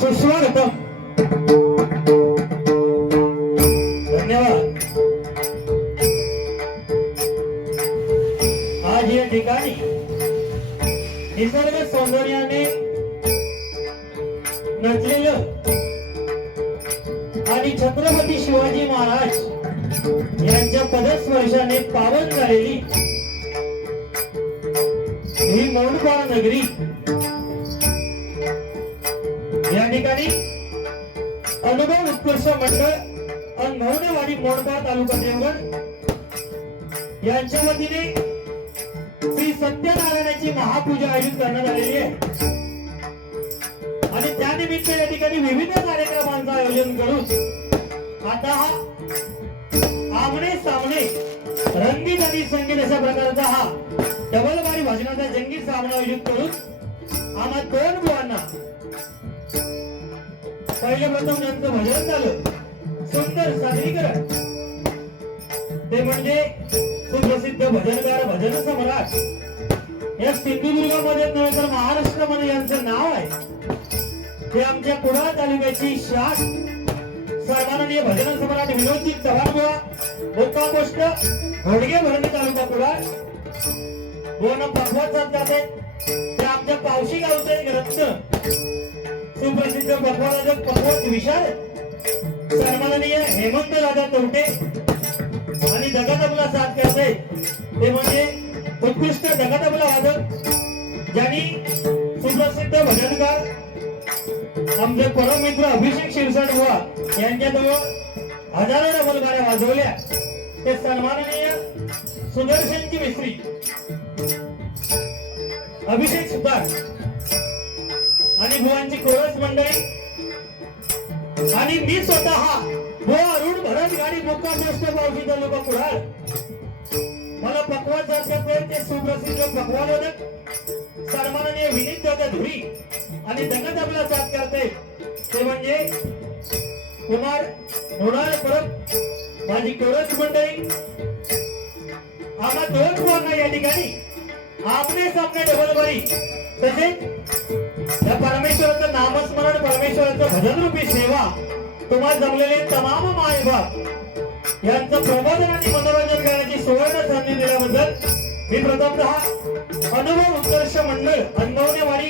सुस्वागतम. धन्यवाद. आज या ठिकाणी निसर्ग सौंदर्याने नटलेलं आणि छत्रपती शिवाजी महाराज यांच्या पदस्पर्शाने पावन झालेली ही मोडपाड नगरी या ठिकाणी अनुभव उत्कर्ष मंडळ आणि मौनेवाडी मोडपाड तालुका देवगड यांच्या वतीने श्री सत्यनारायणाची महापूजा आयोजित करण्यात आलेली आहे आणि त्यानिमित्त या ठिकाणी विविध कार्यक्रमांचं आयोजन करून आता हा आमने सामने रंगीत आणि संगीत अशा प्रकारचा हा डबल बारी भजनाचा जंगी सामना आयोजित करून आम्हा दोन बुवांना पहिले प्रथम त्यांचं भजन झालं सुंदर सादरीकरण ते म्हणजे सुप्रसिद्ध भजनकार भजन सम्राट या सिंधुदुर्गामध्ये नव्हे तर महाराष्ट्रामध्ये यांचं नाव आहे ते आमच्या कुडाळ तालुक्याची शाख सर्वांनीय भजन सम्राट विनोदजी चव्हाण बुवा मुक्का पोस्ट घोडगे भरणी तालुका कुडाळ बोन भगवत जाते ते आमच्या पावशी गावचे रत्न सुप्रसिद्ध भगवान भगवत विशाल सर्वांनीय हेमंत दादा तोटे आणि दगडतबला साथ करते ते म्हणजे उत्कृष्ट दगडतबला वादक ज्यांनी सुप्रसिद्ध भजनकार आमचे परम मित्र अभिषेक शिरसाट बुवा यांच्याजवळ हजारो डबल बाऱ्या वाजवल्या ते सन्माननीय सुदर्शनची मिस्त्री अभिषेक सुतार आणि बुवांची कोरस मंडळी आणि मी स्वतः बुवा अरुण भरत गाडी मुक्का पोस्ट पावशी तालुका कुडाळ मला पकवान जात ते सुप्रसिद्ध पकवानोदक सन्माननीय विनीत दादा धुरी आणि दगडतबला साथ करते ते म्हणजे कुमार नोडाळ परब माझी कोरस मंडळी आम्हा दोन बुवांना या ठिकाणी आपले सामने डबल बारी तसेच या परमेश्वराचं नामस्मरण परमेश्वराचं भजन रूपी सेवा तुम्हाला जमलेले तमाम मायबाप यांचं प्रबोधन आणि मनोरंजन करण्याची सुवर्ण संधी दिल्याबद्दल मी प्रथमतः अनुभव उत्कर्ष मंडळ अनमवनेवाडी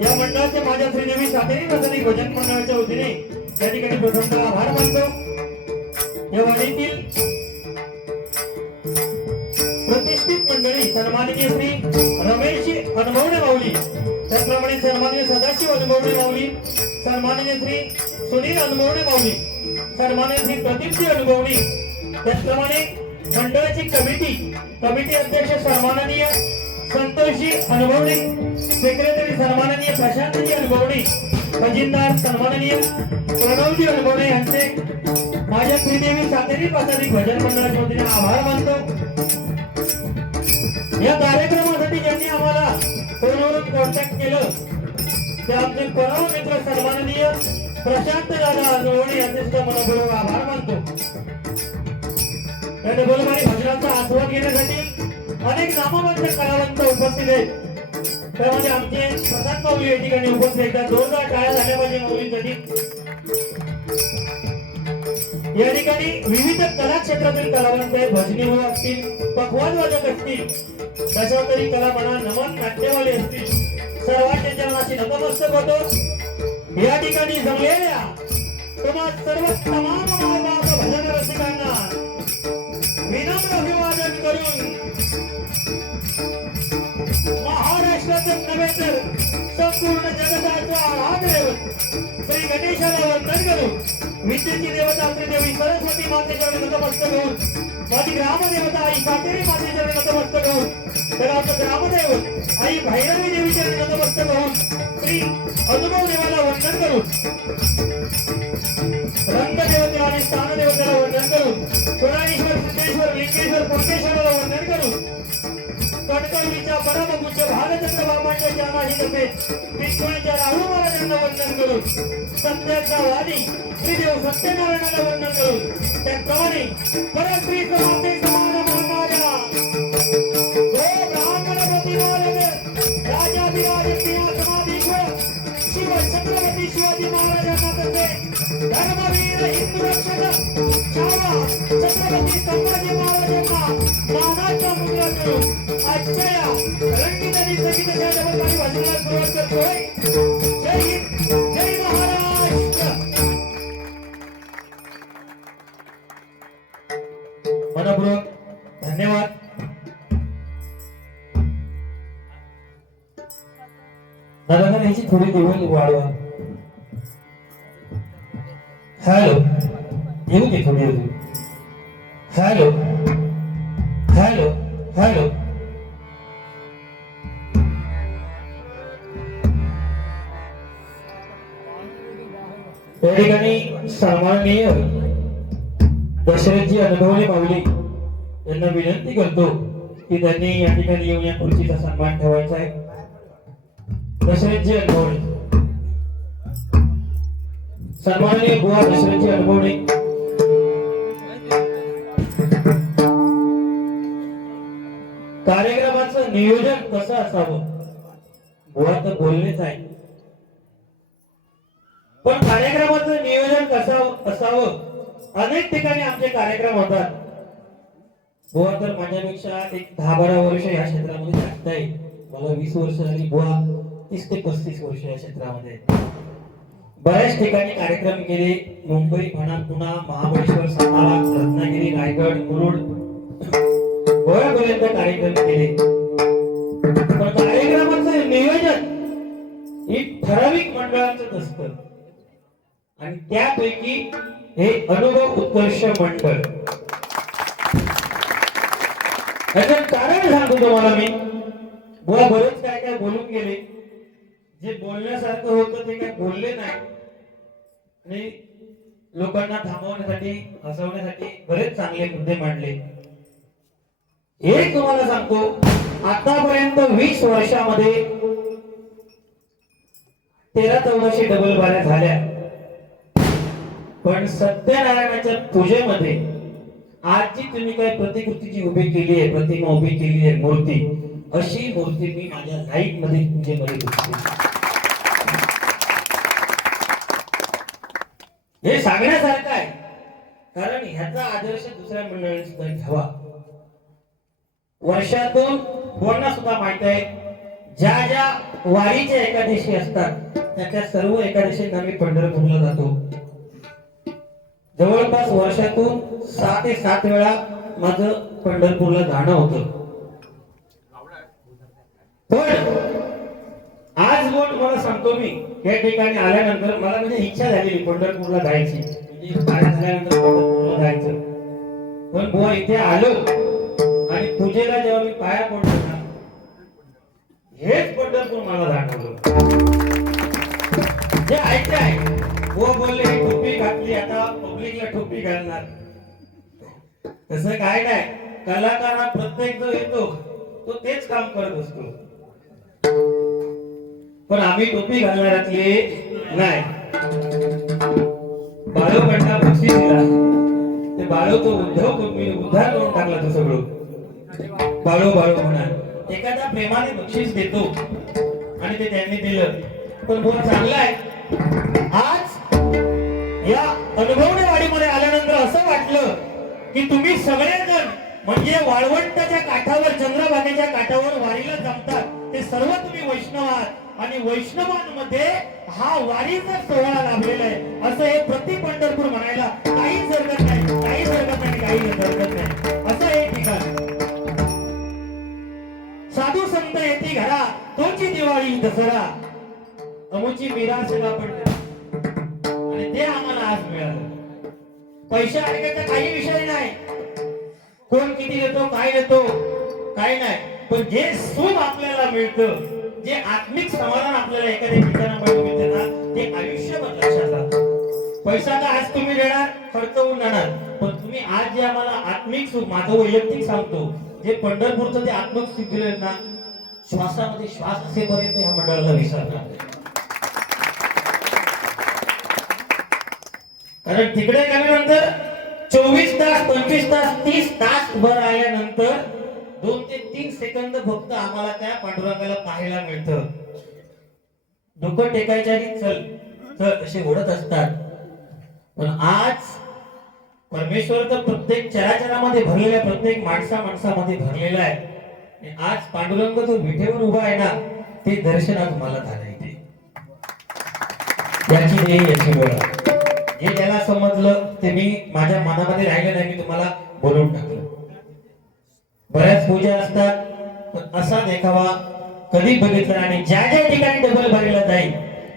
या मंडळाचे माझ्या श्रीदेवी सातेरी भजनी भजन मंडळाच्या वतीने या ठिकाणी प्रथमतः आभार मानतो. या वाडीतील मंडळी सन्माननीय श्री रमेश अनुभवणे माऊली, त्याचप्रमाणे सन्माननीय सदाशिव अनुभवणे माऊली, सन्माननीय श्री सुनील अनुभवणे माऊली, सन्माननीय श्री प्रदीपजी अनुभवणी, त्याचप्रमाणे मंडळाची कमिटी अध्यक्ष सन्माननीय संतोषजी अनुभवणे, सेक्रेटरी सन्माननीय प्रशांतजी अनुभवणे, खजिनदार सन्माननीय प्रणवजी अनुभवणे यांचे माझ्या श्रीदेवी सातेरी पासारी भजन मंडळाच्या वतीने आभार मानतो. या कार्यक्रमासाठी ज्यांनी आम्हाला फोनवरून कॉन्टॅक्ट केलं ते आमचे परम मित्र सन्माननीय प्रशांत दादा अनुभवणे यांचे सुद्धा मनपूर्वक आभार मानतो. या डबलबारी भजनाचा आस्वाद घेण्यासाठी अनेक नामवंत कलावंत उपस्थित आहेत. त्यामध्ये आमचे प्रसाद माऊली या ठिकाणी उपस्थित आहेत. जोरदार टाळ्या झाल्या पाहिजे माऊलींसाठी. या ठिकाणी विविध कला क्षेत्रातील कलावंत आहेत. भजनी असतील, पखवाज वादक असतील, दशावतारी कला म्हणा, नमन नाट्यवाले असतील, सर्वांच्या चरणाशी नतमस्तक होतो. या ठिकाणी जमलेल्या तुम्हा सर्व तमाम मायबाप भजन रसिकांना विनम्र अभिवादन करून महाराष्ट्राचं नव्हे तर संपूर्ण जगताचा आराध्य श्री गणेशाला वंदन करून विद्येची देवता श्री देवी सरस्वती मातेच्या नतमस्तक होऊन, माझी ग्रामदेवता आई सातेरी मातेच्या नतमस्तक होऊन, तर आपलं ग्रामदैवत आई भैरवी देवीच्या नतमस्तक होऊन श्री अनुभव देवाला वंदन करून, रंगदेवतेला आणि स्थानदेवतेला वंदन करून, पुराणेश्वर सिद्धेश्वर लिंगेश्वर कोटेश्वराला वंदन करून, कणकवलीच्या परमपूज्य भालचंद्र बाबांच्या चरणाशी तसेच पिंपळीच्या राहू महाराजांना वंदन करून, सत्याचा वादी श्रीदेव सत्यनारायणाला वंदन करून, त्याचप्रमाणे परश्री समाते समान मानणाऱ्या जो ब्राह्मण प्रतिमानक राजाधिराज सिंहासनाधीश्वर शिव छत्रपती शिवाजी महाराजांना तसेच धर्मवीर हिंदू रक्षक छावा छत्रपती संभाजी महाराजांना मानाच्या मुद्रा करून आजच्या रंगीत आणि संगीत डबलबारी भजनाला सुरुवात करतोय. जय हिंद, जय महाराष्ट्र. मनपूर्वक धन्यवाद. दादा याची थोडी देवल वाढवा. हॅलो, येऊ दे थोडी. Hello hello hello. या ठिकाणी सन्माननीय दशरथजी अनुभवले माऊली यांना विनंती करतो की त्यांनी या ठिकाणी येऊन या खुर्चीचा सन्मान ठेवायचा आहे. दशरथजी अनुभवले, सन्माननीय बुवा दशरथजी अनुभवले. कार्यक्रमाचं नियोजन कसं असावं बुवा तर बोललेच आहे, पण कार्यक्रमाचं नियोजन कसं असावं. अनेक ठिकाणी आमचे कार्यक्रम होतात. बुवा तर माझ्यापेक्षा एक 10-12 वर्ष या क्षेत्रामध्ये जास्त आहे. मला 20 वर्ष झाली, बुवा 30 ते 35 वर्ष या क्षेत्रामध्ये. बऱ्याच ठिकाणी कार्यक्रम केले. मुंबई म्हणा, पुणा, महाबळेश्वर, सातारा, रत्नागिरी, रायगड, मुरुड, गोव्यापर्यंत कार्यक्रम केले. पण कार्यक्रमाचं नियोजन ही ठराविक मंडळांचं असतं आणि त्यापैकी हे अनुभव उत्कर्ष मंडळ. याचं कारण सांगतो तुम्हाला मी. बुवा बरेच काय काय बोलून गेले. जे बोलण्यासारखं होतं ते काय बोलले नाही आणि लोकांना थांबवण्यासाठी, हसवण्यासाठी बरेच चांगले मुद्दे मांडले. एक तुम्हाला सांगतो, आतापर्यंत 20 वर्षामध्ये 1300-1400 डबलबाऱ्या झाल्या. पण सत्यनारायणाच्या पूजेमध्ये आज जी तुम्ही काय प्रतिकृतीची उभी केली आहे, प्रतिमा उभी केली आहे, मूर्ती, अशी मूर्ती मी माझ्या लाईफ मध्ये पूजेमध्ये दिसते. हे सांगण्यासारखं आहे, कारण ह्याचा आदर्श दुसऱ्या मंडळाने सुद्धा घ्यावा. वर्षातून कोणा सुद्धा माहित आहे, ज्या ज्या वारीच्या एकादशी असतात त्या सर्व एकादशींना मी पंढरपूरला जातो. जवळपास वर्षातून 6 ते 7 वेळा माझं पंढरपूरला जाणं होतं. पण आज बोट मला सांगतो मी या ठिकाणी आल्यानंतर मला म्हणजे इच्छा झालेली पंढरपूरला जायची, म्हणजे पाया झाल्यानंतर पंढरपूरला जायचं. पण बुवा इथे आलो आणि पूजेला जेव्हा मी पाया पडलो ना, हेच पंढरपूर मला जाणवलं. जे ऐकताय बुवा बोलले ही टोपी घातली, आता पब्लिकला टोपी घालणार. तसं काय नाही, कलाकार हा प्रत्येक जो येतो तो तेच काम करत असतो, पण आम्ही टोपी घालणाऱ्यातले नाही. बाळू पंडा बक्षीस दिला, ते बाळू तो उद्धार करून टाकला. तो सगळं बाळू बाळू म्हणा, एखादा प्रेमाने बक्षीस देतो आणि ते त्यांनी दिलं. पण बहुत चांगलं आहे, आज या अनुभवणेवाडीमध्ये आल्यानंतर असं वाटलं की तुम्ही सगळेजण म्हणजे वाळवंटाच्या काठावर, चंद्रभागेच्या काठावर वारीला जमतात ते सर्व तुम्ही वैष्णव आहात, आणि वैष्णवांमध्ये हा वारीचा सोहळा लाभलेला आहे. असं हे प्रति पंढरपूर म्हणायला काहीच हरकत नाही, काहीच हरकत नाही, काहीच हरकत नाही. असं हे ठिकाण. साधू संत येती घरा, तोची दिवाळी दसरा, अमुची मिरासला पडली, आणि ते आम्हाला आज मिळालं. पैसा अडकायचा काही विषय नाही, कोण किती देतो काय देतो काय नाही, पण जे सुख आपल्याला मिळतं, जे आत्मिक समाधान आपल्याला एखाद्या ठिकाणामध्ये मिळते ना, ते आयुष्यभर लक्षात राहतं. पैसा तर आज तुम्ही देणार, खर्च होऊन जाणार, पण तुम्ही आज जे आम्हाला आत्मिक सुख, माझं वैयक्तिक सांगतो, जे पंढरपूरचं ते आत्मिक सुख दिलं ना, श्वासामध्ये श्वास असेपर्यंत ह्या मंडळाला विसरणार. कारण तिकडे गेल्यानंतर 24 तास 25 तास 30 तास भर आल्यानंतर 2 ते 3 सेकंद फक्त आम्हाला त्या पांडुरंगाला पाहायला मिळतं. डोकं टेकायच्या आधी चल चल असे ओढत असतात. पण आज परमेश्वर तर प्रत्येक चराचरामध्ये भरलेला, प्रत्येक माणसामध्ये भरलेला आहे. आणि आज पांडुरंग तो विठेवर उभा आहे ना, ते दर्शन आज मला झालं इथे. याची देही याची वेळ. जे त्याला समजलं ते मी माझ्या मनामध्ये राहिलं नाही, मी तुम्हाला बोलून टाकलं. बऱ्याच पूजा असतात, पण असा देखावा कधी बघितला. आणि ज्या ज्या ठिकाणी डबल भरलेला जाईल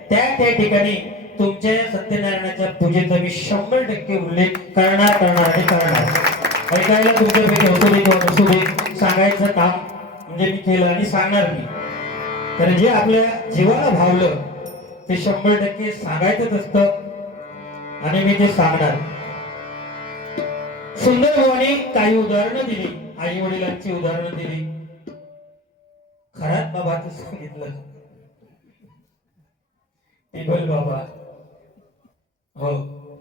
त्या त्या ठिकाणी तुमच्या सत्यनारायणाच्या पूजेचा मी 100% उल्लेख करणार आणि करणार. ऐकायला तुमच्यापैकी असू दे किंवा नसू दे, सांगायचं काम म्हणजे मी केलं आणि सांगणार मी. कारण जे आपल्या जीवाला भावलं ते 100% सांगायचंच असतं, आणि मी ते सांगणार. सुंदर भावाने काही उदाहरणं दिली, आई वडिलांची उदाहरणं दिली. खरात बाबाचं सांगितलं, टिबल बाबा. हो,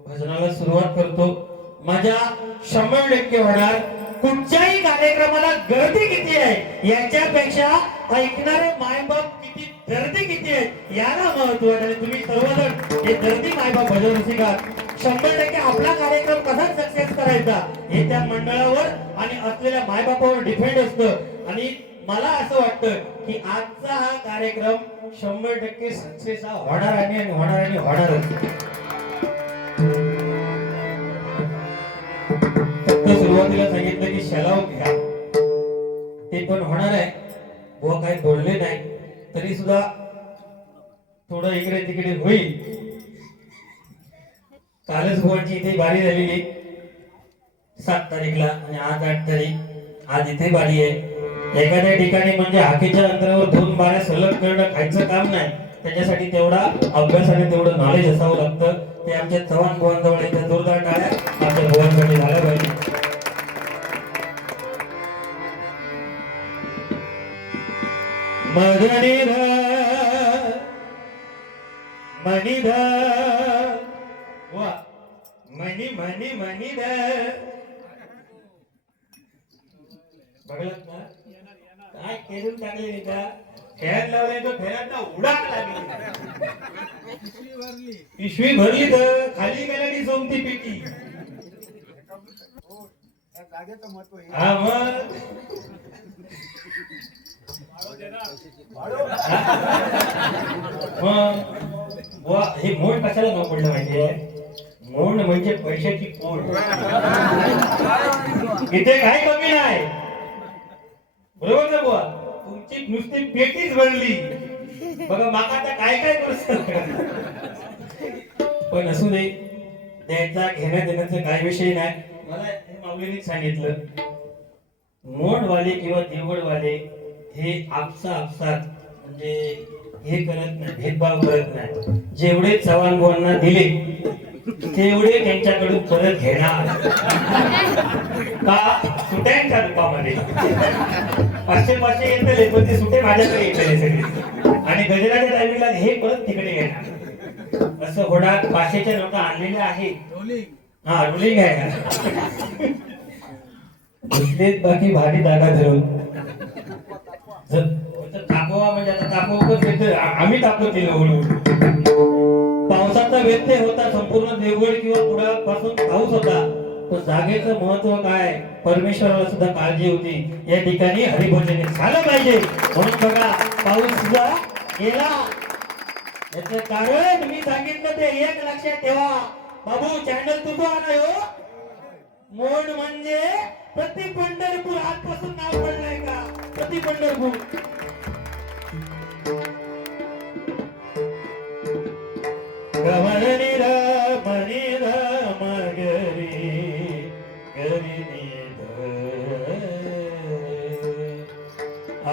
भजनाला सुरुवात करतो. माझ्या 100% होणार. कुठच्याही कार्यक्रमाला गर्दी किती आहे याच्यापेक्षा ऐकणारे मायबाप किती, गर्दी किती आहे याला महत्व आहे. आणि तुम्ही सर्वजण हे गर्दी मायबाप भजन रसिका 100% आपला कार्यक्रम कसा सक्सेस करायचा हे त्या मंडळावर आणि असलेल्या मायबापावर डिपेंड असतं. आणि मला असं वाटतं की आजचा हा कार्यक्रम 100% सक्सेस होणार आणि होणारच. सुरुवातीला सांगितलं की शलाव घ्या, ते पण होणार आहे. बुवा काही बोलले नाही तरी सुद्धा थोडं इकडे तिकडे होईल. कालच बुवांची इथे बारी झालेली 7 तारीखला आणि आज 8 तारीख. आज इथे बारी आहे. एखाद्या ठिकाणी म्हणजे हाकेच्या अंतरावर 2 बाऱ्या सलग करणं खायचं काम नाही, त्याच्यासाठी तेवढा अभ्यास आणि तेवढं नॉलेज असावं लागतं. ते आमच्या चव्हाण बुवांजवळ इथे जोरदार टाळ्या आमच्या बुवांसाठी झाल्या पाहिजे. मणिधर वा मणी मणी मणिधर बघलत ना काय केलं टाकले का फॅन लावलाय तो फॅनचा उडाक लागली. पिशवी भरली तर खाली गेलेली सोमती पिटी. हा मग हे मोड कशाला नाव पडलं माहितीये? मोड म्हणजे पैशाची पोड. इथे काही कमी नाही, बरोबर ना बुवा? तुमची तुमची नुसती पेटीच बनली बघा माका आता काय काय करू. पण असू दे, द्यायचा घेण्या देण्याचा काय विषय नाही. मला हे माऊलीने सांगितलं, मोडवाले किंवा देवडवाले हे आपसात म्हणजे हे करत नाही, भेदभाव करत नाही. जेवढे चव्हाण भावांना दिले तेवढे त्यांच्याकडून परत घेणार. का? सुट्यांच्या रूपामध्ये 500 येतले, पण ते सुटे माझ्याकडे येतले सगळे. आणि गजराच्या टायमिंगला हे परत तिकडे येणार. असं होणार. 500च्या नोटा आणलेल्या आहेत. हा, रुलिंग आहे. बाकी भारी जागा धरून तापवा म्हणजे आता तापवतच येतं. आम्ही तापत दिलं हळूहळू. पावसाचा व्यत्यय होता, संपूर्ण देवगड किंवा पुढापासून पाऊस होता. पण जागेचं महत्व काय, परमेश्वराला सुद्धा काळजी होती. या ठिकाणी हरिभजन झालं पाहिजे म्हणून बघा पाऊस सुद्धा गेला. याचं कारण मी सांगितलं ते एक लक्षात ठेवा. बाबू चॅनल तुझं आणायो. मोड म्हणजे प्रति पंढरपूर आजपासून नाव पडलंय का? प्रति पंढरपूर. गमनी रमणी रम गरी गरी निध आ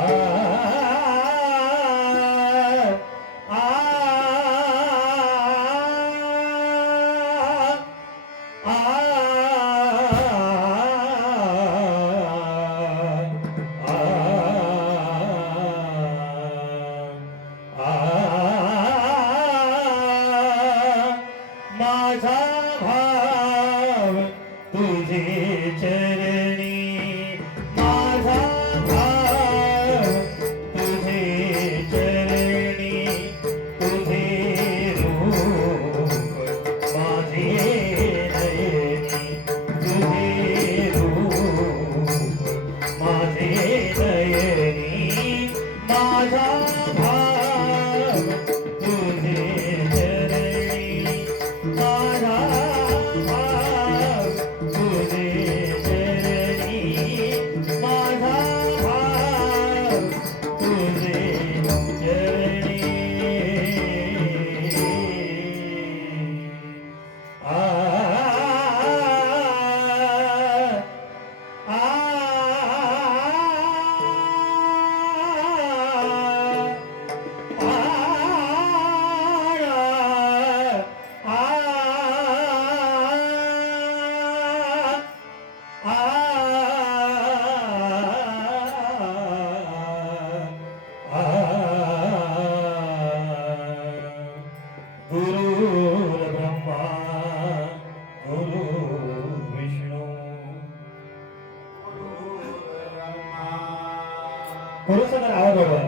आवाज वाढवा.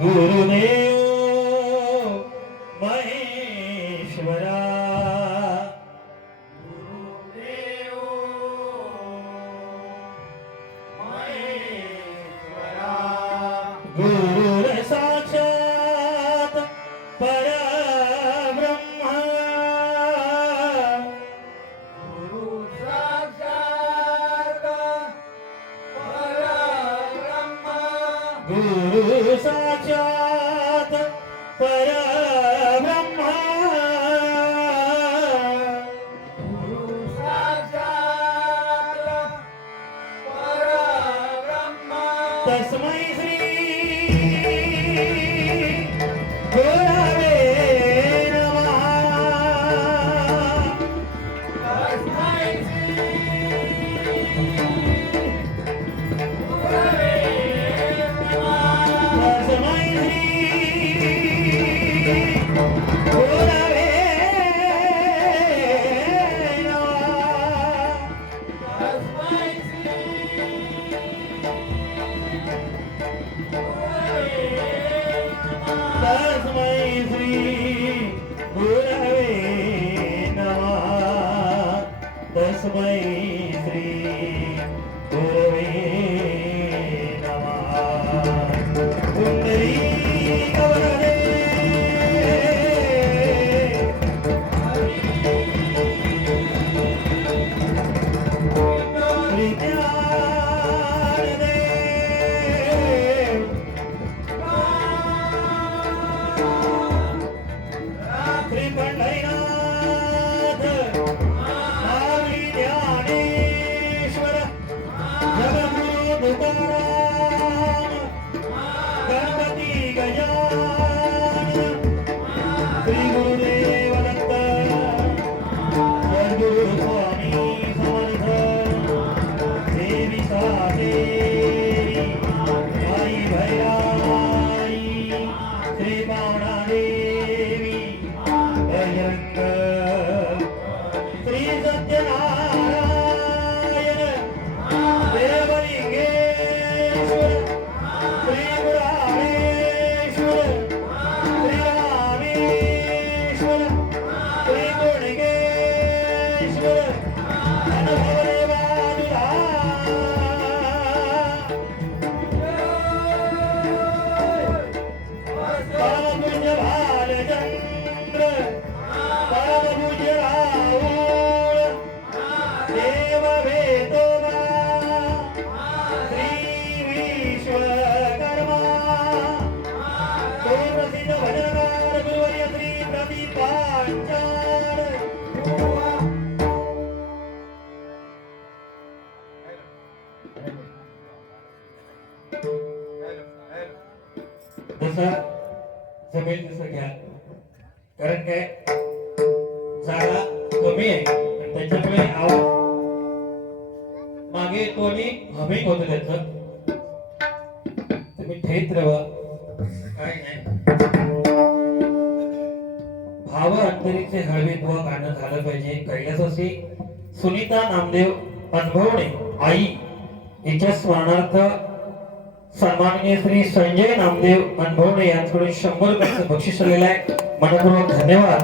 गुरुदेव महेश्वरा गुरुदेव महेश्वरा गुरुर साक्षात परब्रह्म गुरु साक्षात गुरु साक्षात परब्रह्म गुरु साक्षात परब्रह्म तस्मै श्री गुरवे नमः. तस्मै श्री गुरवे तस्मै श्री गुरवे नमः. पुंडरीक वरदे श्री ज्ञानदेव जसा जमेल तसं घ्या, कारण काय जागा कमी आहे आणि त्याच्यामुळे आवाज मागे येतो आणि हमिंग होतं त्याचं. तुम्ही ठेत राहा, काय नाही. भाव अंतरीचे हळवीत व गाणं झालं पाहिजे. कैलासवासी सुनीता नामदेव अनुभवणे आई हिच्या स्मरणार्थ सन्माननीय श्री संजय नामदेव अनुभवणे यांच्याकडून 100 रुपयाचं बक्षीस आलेलं आहे. मनपूर्वक धन्यवाद.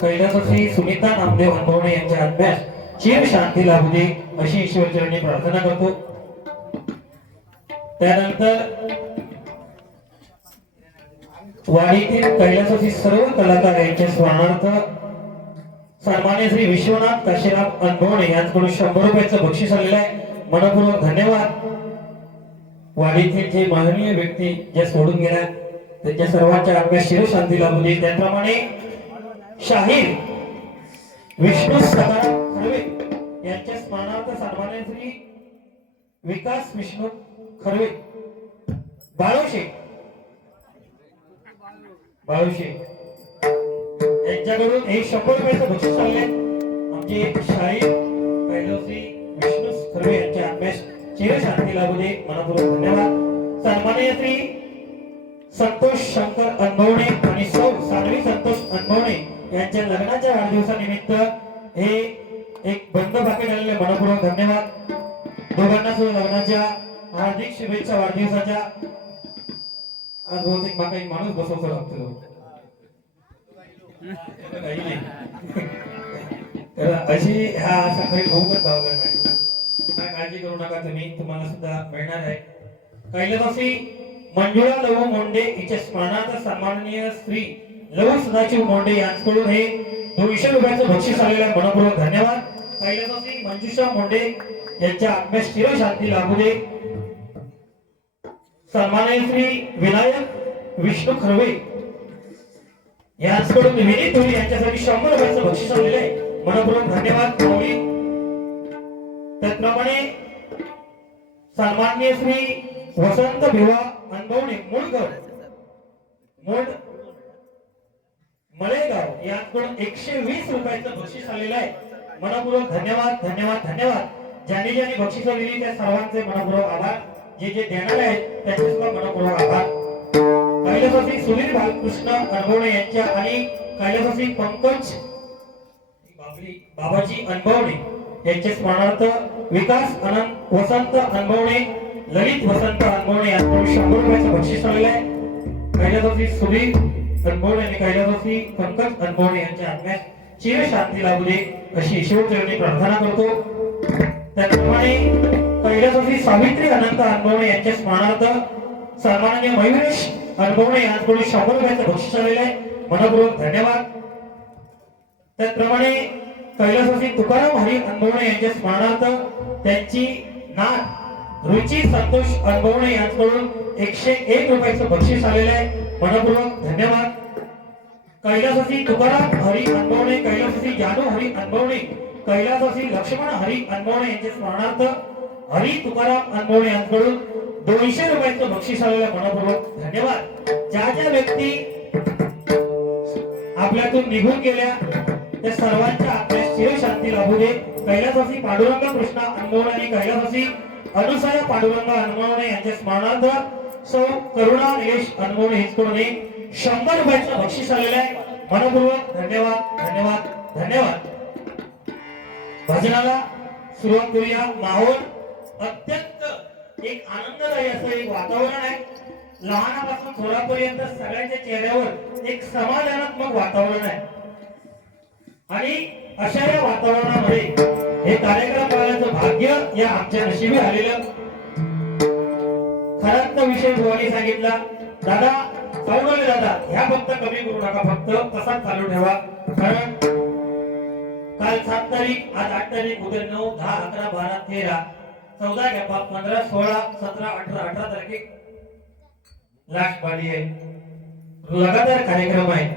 कैलासवासी सुनीता नामदेव अनुभवणे यांच्या आत्म्यास चिर शांती लाभू दे अशी ईश्वरचरणी प्रार्थना करतो. त्यानंतर वाडीतील कैलासवासी सर्व कलाकार यांच्या स्मरणार्थ सन्माननीय श्री विश्वनाथ काशीराम अनुभवणे यांच्याकडून 100 रुपयाचं बक्षीस आलेलं आहे. मनपूर्वक धन्यवाद. वाडीतील जे माननीय व्यक्ती जे सोडून गेल्या त्यांच्या सर्वांच्या आत्म्यास चिरशांती लाभू दे. त्याप्रमाणे शाहीर विष्णू सदाराम खरवे यांच्या स्मरणार्थ सन्माननीय श्री विकास विष्णू खरवे बाळोशे यांच्याकडून 100 रुपयाचं बक्षीस आले. आमचे शाहीर कैलासवासी विष्णू खरवे यांच्या आत्म्यास चिरशांती लाभू दे. मनपूर्वक धन्यवाद. सन्माननीय श्री संतोष शंकर अनुभवणे आणि सौ सानवी संतोष अनुभवणे यांच्या लग्नाच्या वाढदिवसानिमित्त हे एक बंद पाकिट आलेले. मनपूर्वक धन्यवाद. दोघांना सुद्धा लग्नाच्या हार्दिक शुभेच्छा वाढदिवसाच्या. आज बहुतेक माका एक माणूस बसवतो लागतो काही नाही तर अशी हा सकाळी होऊच धावला नाही. काय काळजी करू नका तुम्ही, तुम्हाला सुद्धा मिळणार आहे. कैलासवासी मंजुळा लहू मोंडे हिच्या स्मरणार्थ सन्माननीय श्री लहू सदाशिव मोंडे यांच्याकडून हे 200 रुपयाचं बक्षीस आलेलं आहे. मनपूर्वक धन्यवाद. कैलासवासी मंजुषा मोंडे यांच्या आत्म्यास चिरशांती लाभू दे. सन्माननीय श्री विनायक विष्णू खरवे यांच्याकडून विनीत धुळे यांच्यासाठी 100 रुपयाचं बक्षीस आलेलं आहे. मनपूर्वक धन्यवाद. त्याचप्रमाणे सन्माननीय श्री वसंत भिवा अनुभवणे मूळ मलेगाव यांच्याकडून 120 रुपयाचं बक्षीस आलेलं आहे. मनपूर्वक धन्यवाद धन्यवाद धन्यवाद. ज्यांनी ज्यांनी बक्षीस दिली त्या सर्वांचे मनपूर्वक आभार. जे जे देणारे आहेत त्यांचे सुद्धा मनपूर्वक आभार. कैलासवासी सुधीर बालकृष्ण अनुभवणे यांच्या आणि कैलासवासी पंकज बाबाजी अनुभवणे यांचे स्मरणार्थ विकास अनंत वसंत अनुभवणे ललित वसंत अनुभवणे यांच्याकडून 100 रुपयाचं बक्षीस आलेलं आहे. कैलासवासी सुधीर अनुभवणे आणि कैलासवासी पंकज अनुभवणे यांच्या आत्म्यास चिरशांती लाभू दे अशी ईश्वरचरणी प्रार्थना करतो. त्याचप्रमाणे कैलासवासी सावित्री अनंत अनुभवणे यांच्या स्मरणार्थ सन्माननीय मयुरेश अनुभवणे यांच्याकडून 100 रुपयाचं बक्षीस आलेलं आहे. मनपूर्वक धन्यवाद. त्याचप्रमाणे कैलासवासी तुकाराम हरी अनुभवणे यांच्या स्मरणार्थ त्यांची नात रुची संतोष अनुभवणे यांच्याकडून 101 रुपयाचं बक्षीस आलेलं आहे. मनपूर्वक धन्यवाद. कैलासवासी तुकाराम हरी अनुभवणे कैलासवासी जानू हरी अनुभवणे कैलासवासी लक्ष्मण हरी अनुभवणे यांच्या स्मरणार्थ हरी तुकाराम अनुभवणे यांच्याकडून 200 रुपयाचं बक्षीस आलेलं आहे. मनपूर्वक धन्यवाद. ज्या ज्या व्यक्ती आपल्यातून निघून गेल्या त्या सर्वांच्या आत्म्यास चिरशांती लाभू दे. कैलासवासी पांडुरंग कृष्णा अनुभवणे आणि कैलासवासी अनुसया पांडुरंग अनुभवणे यांच्या स्मरणार्थ सौ करुणा निलेश अनुभवणे हिचकडून 100 रुपयाचं बक्षीस आलेलं आहे. मनपूर्वक धन्यवाद धन्यवाद धन्यवाद. भजनाला सुरुवात करूया. माहोल अत्यंत एक आनंददायी असं एक वातावरण आहे. लहानापासून थोरापर्यंत सगळ्यांच्या चेहऱ्यावर एक समाधानात्मक वातावरण आहे आणि अशा या वातावरणामध्ये हे कार्यक्रम पाहण्याचं भाग्य या आमच्या नशिबी आलेलं. खरंच विषय बुवानी सांगितला. दादा चालवले दादा ह्या फक्त कमी करू नका, फक्त कसा चालू ठेवा. कारण काल 7 तारीख, आज 8 तारीख, उद्या 9, 10, 11, 12, 13, 14 गप्पा, 15, 16, 17, 18 तारखे लास्ट बारी आहे. लगातार कार्यक्रम आहे.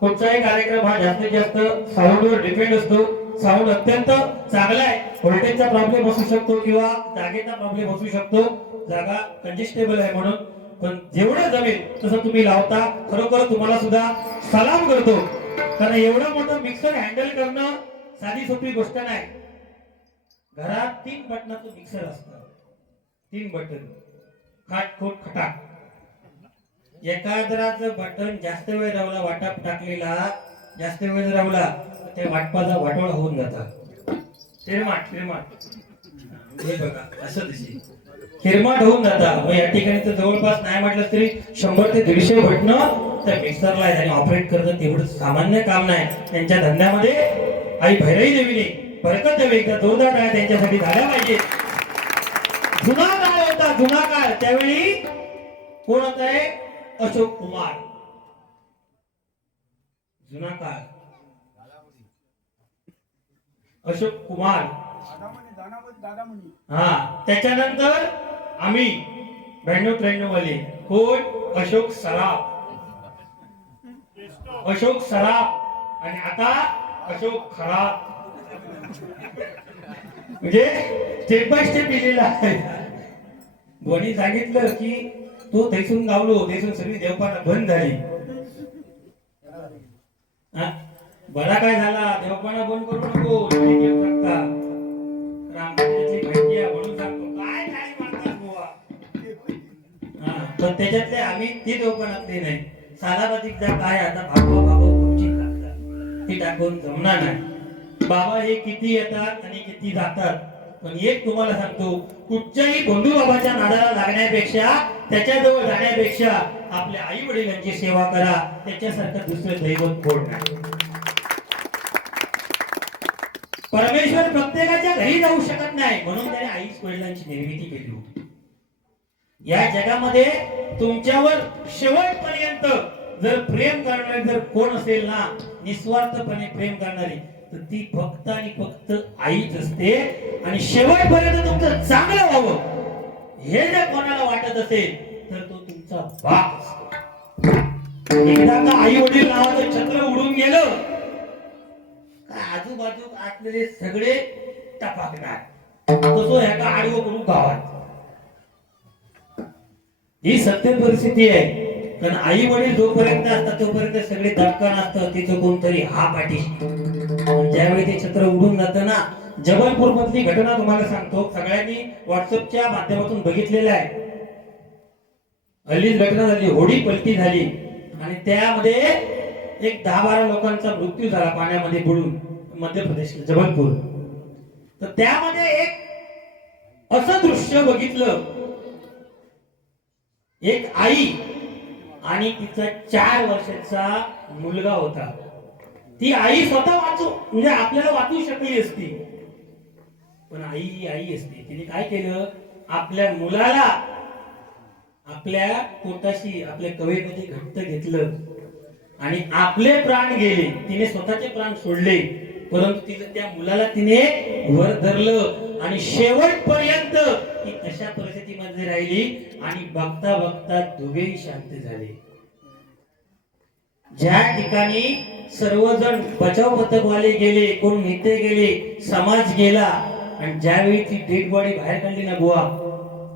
कुठचाही कार्यक्रम हा जास्तीत जास्त साऊंडवर डिपेंड असतो. साऊंड अत्यंत चांगला आहे. व्होल्टेजचा प्रॉब्लेम असू शकतो किंवा जागेचा प्रॉब्लेम असू शकतो, जागा कंजेस्टेबल आहे म्हणून, पण जेवढं जमेल तसं तुम्ही लावता. खरोखर तुम्हाला सुद्धा सलाम करतो, कारण एवढं मोठं मिक्सर हँडल करणं साधी सोपी गोष्ट नाही. घरात 3 बटनाचं मिक्सर असतं, 3 बटन, खाटखोट खटाक. एखाद्याचं बटन जास्त वेळ रावला, वाटप टाकलेला जास्त वेळ रावला, त्या वाटपाचा वाटोळा होऊन जातात. किरमाट हे बघा असं दिसे किरमाट होऊन जातात. मग या ठिकाणी तर जवळपास नाही म्हटलं तरी 100 ते 150 बटन त्या मिक्सरला आहेत आणि ऑपरेट करणं तेवढं सामान्य काम नाही. त्यांच्या धंद्यामध्ये आई भैरवी देवीने बरकत द्यावी. एकदा जोरदार टाळ्या त्यांच्यासाठी झाल्या पाहिजे. जुना काळ होता, जुना काळ. त्यावेळी कोण होत आहे? अशोक कुमार. जुना काळ, अशोक कुमार. हा, त्याच्यानंतर आम्ही 92-93 वाले कोण? अशोक सराफ. अशोक सराफ आणि आता अशोक खरात. म्हणजे स्टेप बाय स्टेप लिहिलेला आहे. दोन्ही सांगितलं की तो थैसून गावलो, थैसून सगळी देवपाना बंद झाली. बरा काय झाला, देवपाना बंद करू नको, देऊ शकता. रामकृष्णाची माहिती आहे म्हणून सांगतो, काय काय मारतात बुवा. पण त्याच्यातले आम्ही ती देवपानातली नाही. सालाबाजीचा काय आता भागो तुमची ती टाकून जमणार नाही. बाबा हे किती येतात आणि किती जातात, पण एक तुम्हाला सांगतो, कुठच्याही बंधू बाबाच्या नादाला लागण्यापेक्षा, त्याच्याजवळ जाण्यापेक्षा आपल्या आई वडिलांची सेवा करा. त्याच्यासारखं दुसरं दैवत कोण नाही. परमेश्वर प्रत्येकाच्या घरी जाऊ शकत नाही, म्हणून त्याने आई वडिलांची निर्मिती केली होती. या जगामध्ये तुमच्यावर शेवटपर्यंत जर प्रेम करणारी जर कोण असेल ना, निस्वार्थपणे प्रेम करणारी, तर ती फक्त आणि फक्त आईच असते. आणि शेवटपर्यंत तुमचं चांगलं व्हावं हे जर कोणाला वाटत असेल तर तो तुमचा बाप असतो. एकदा का आई वडील नावाचं छत्र उडून गेलं, आजूबाजू असलेले सगळे टपाकणार. तसं ह्या का आडवं करून गावात. ही सत्य परिस्थिती आहे. कारण आई वडील जोपर्यंत असतात तोपर्यंत सगळे धक्का असतं, तिथं कोणतरी हा पाठीशी. ज्यावेळी ते छत्र उडून जातं ना, जबलपूर मधली घटना तुम्हाला सांगतो, सगळ्यांनी व्हॉट्सअपच्या माध्यमातून बघितलेलं आहे. हल्लीच घटना झाली, होडी पलटी झाली आणि त्यामध्ये एक 10-12 लोकांचा मृत्यू झाला पाण्यामध्ये बुडून, मध्य प्रदेश जबलपूर. तर त्यामध्ये एक असं दृश्य बघितलं, एक आई आणि तिचा 4 वर्षाचा मुलगा होता. ती आई स्वतः वाचू म्हणजे आपल्याला वाचू शकली असती, पण आई ही आई असते. तिने काय केलं, आपल्या मुलाला आपल्या पोटाशी आपल्या कवेमध्ये घट्ट घेतलं आणि आपले प्राण गेले. तिने स्वतःचे प्राण सोडले, परंतु तिने त्या मुलाला तिने वर धरलं आणि शेवटपर्यंत ती अशा परिस्थितीमध्ये राहिली. आणि बघता बघता दोघेही शांत झाले. ज्या ठिकाणी सर्वजण बचाव पथकवाले गेले, कोण नेते गेले, समाज गेला, आणि ज्यावेळी ती डेड बॉडी बाहेर काढली ना बुवा,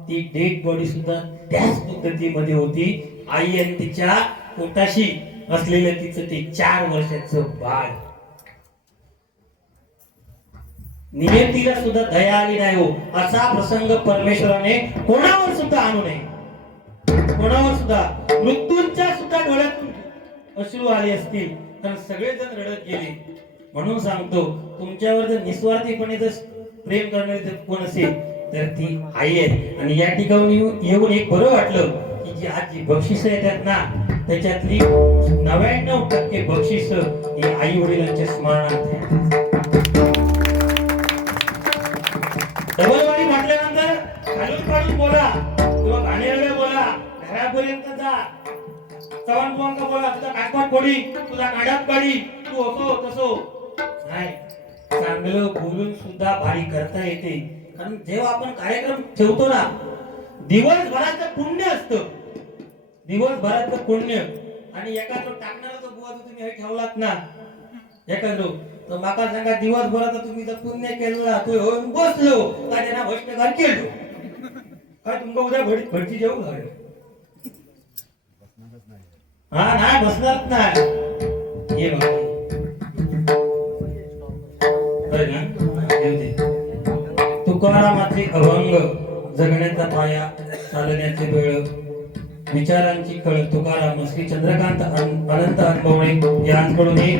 ती डेड बॉडी सुद्धा त्याच पद्धतीमध्ये होती. आई आणि तिच्या पोटाशी असलेलं तिचं ते 4 वर्षाचं बाळ. नियतीला सुद्धा दया आली नाही हो. असा प्रसंग परमेश्वराने कोणावर सुद्धा आणू नये. कोणावर सुद्धा मृत्यूंच्या सुद्धा डोळ्यातून अश्रू आले असतील, कारण सगळेजण रडत गेले. म्हणून सांगतो, तुमच्यावर जर निस्वार्थीपणे जर प्रेम करणारी जर कोण असेल तर ती आई आहे. आणि या ठिकाणी येऊन एक बरं वाटलं की जी आज जी बक्षिसं येतात ना, त्याच्यातली 99% बक्षिसं ही आई वडिलांच्या स्मरणार्थ. डबलवाडी म्हटल्यानंतर खालून काढून बोला किंवा घाणेरडे बोला, घरापर्यंत जा, चव्हाण बुवांका बोला, तुझा काटपाट पडी, तुझा काढात काढी, तू असो तसो नाही. चांगलं बोलून सुद्धा भारी करता येते. कारण जेव्हा आपण कार्यक्रम ठेवतो ना, दिवसभराचं पुण्य असतं, दिवसभराचं पुण्य. आणि एखादा टाकणारा तो बुवा तुम्ही हे ठेवलात ना, एखादो तर माका सांगा दिवसभरात तुम्ही जर पुण्य केलं तो होऊन बसलो का त्यांना भ्रष्टाचार केलो काय तुमका उद्या भरती जेवू झालं हा नाही बसणार नाही ये बाबा तुकारामाचे अभंग जगण्याचा पाया चालण्याचे बळ विचारांची कळ तुकाराम श्री चंद्रकांत अनंत अनुभवणे यांकडून 100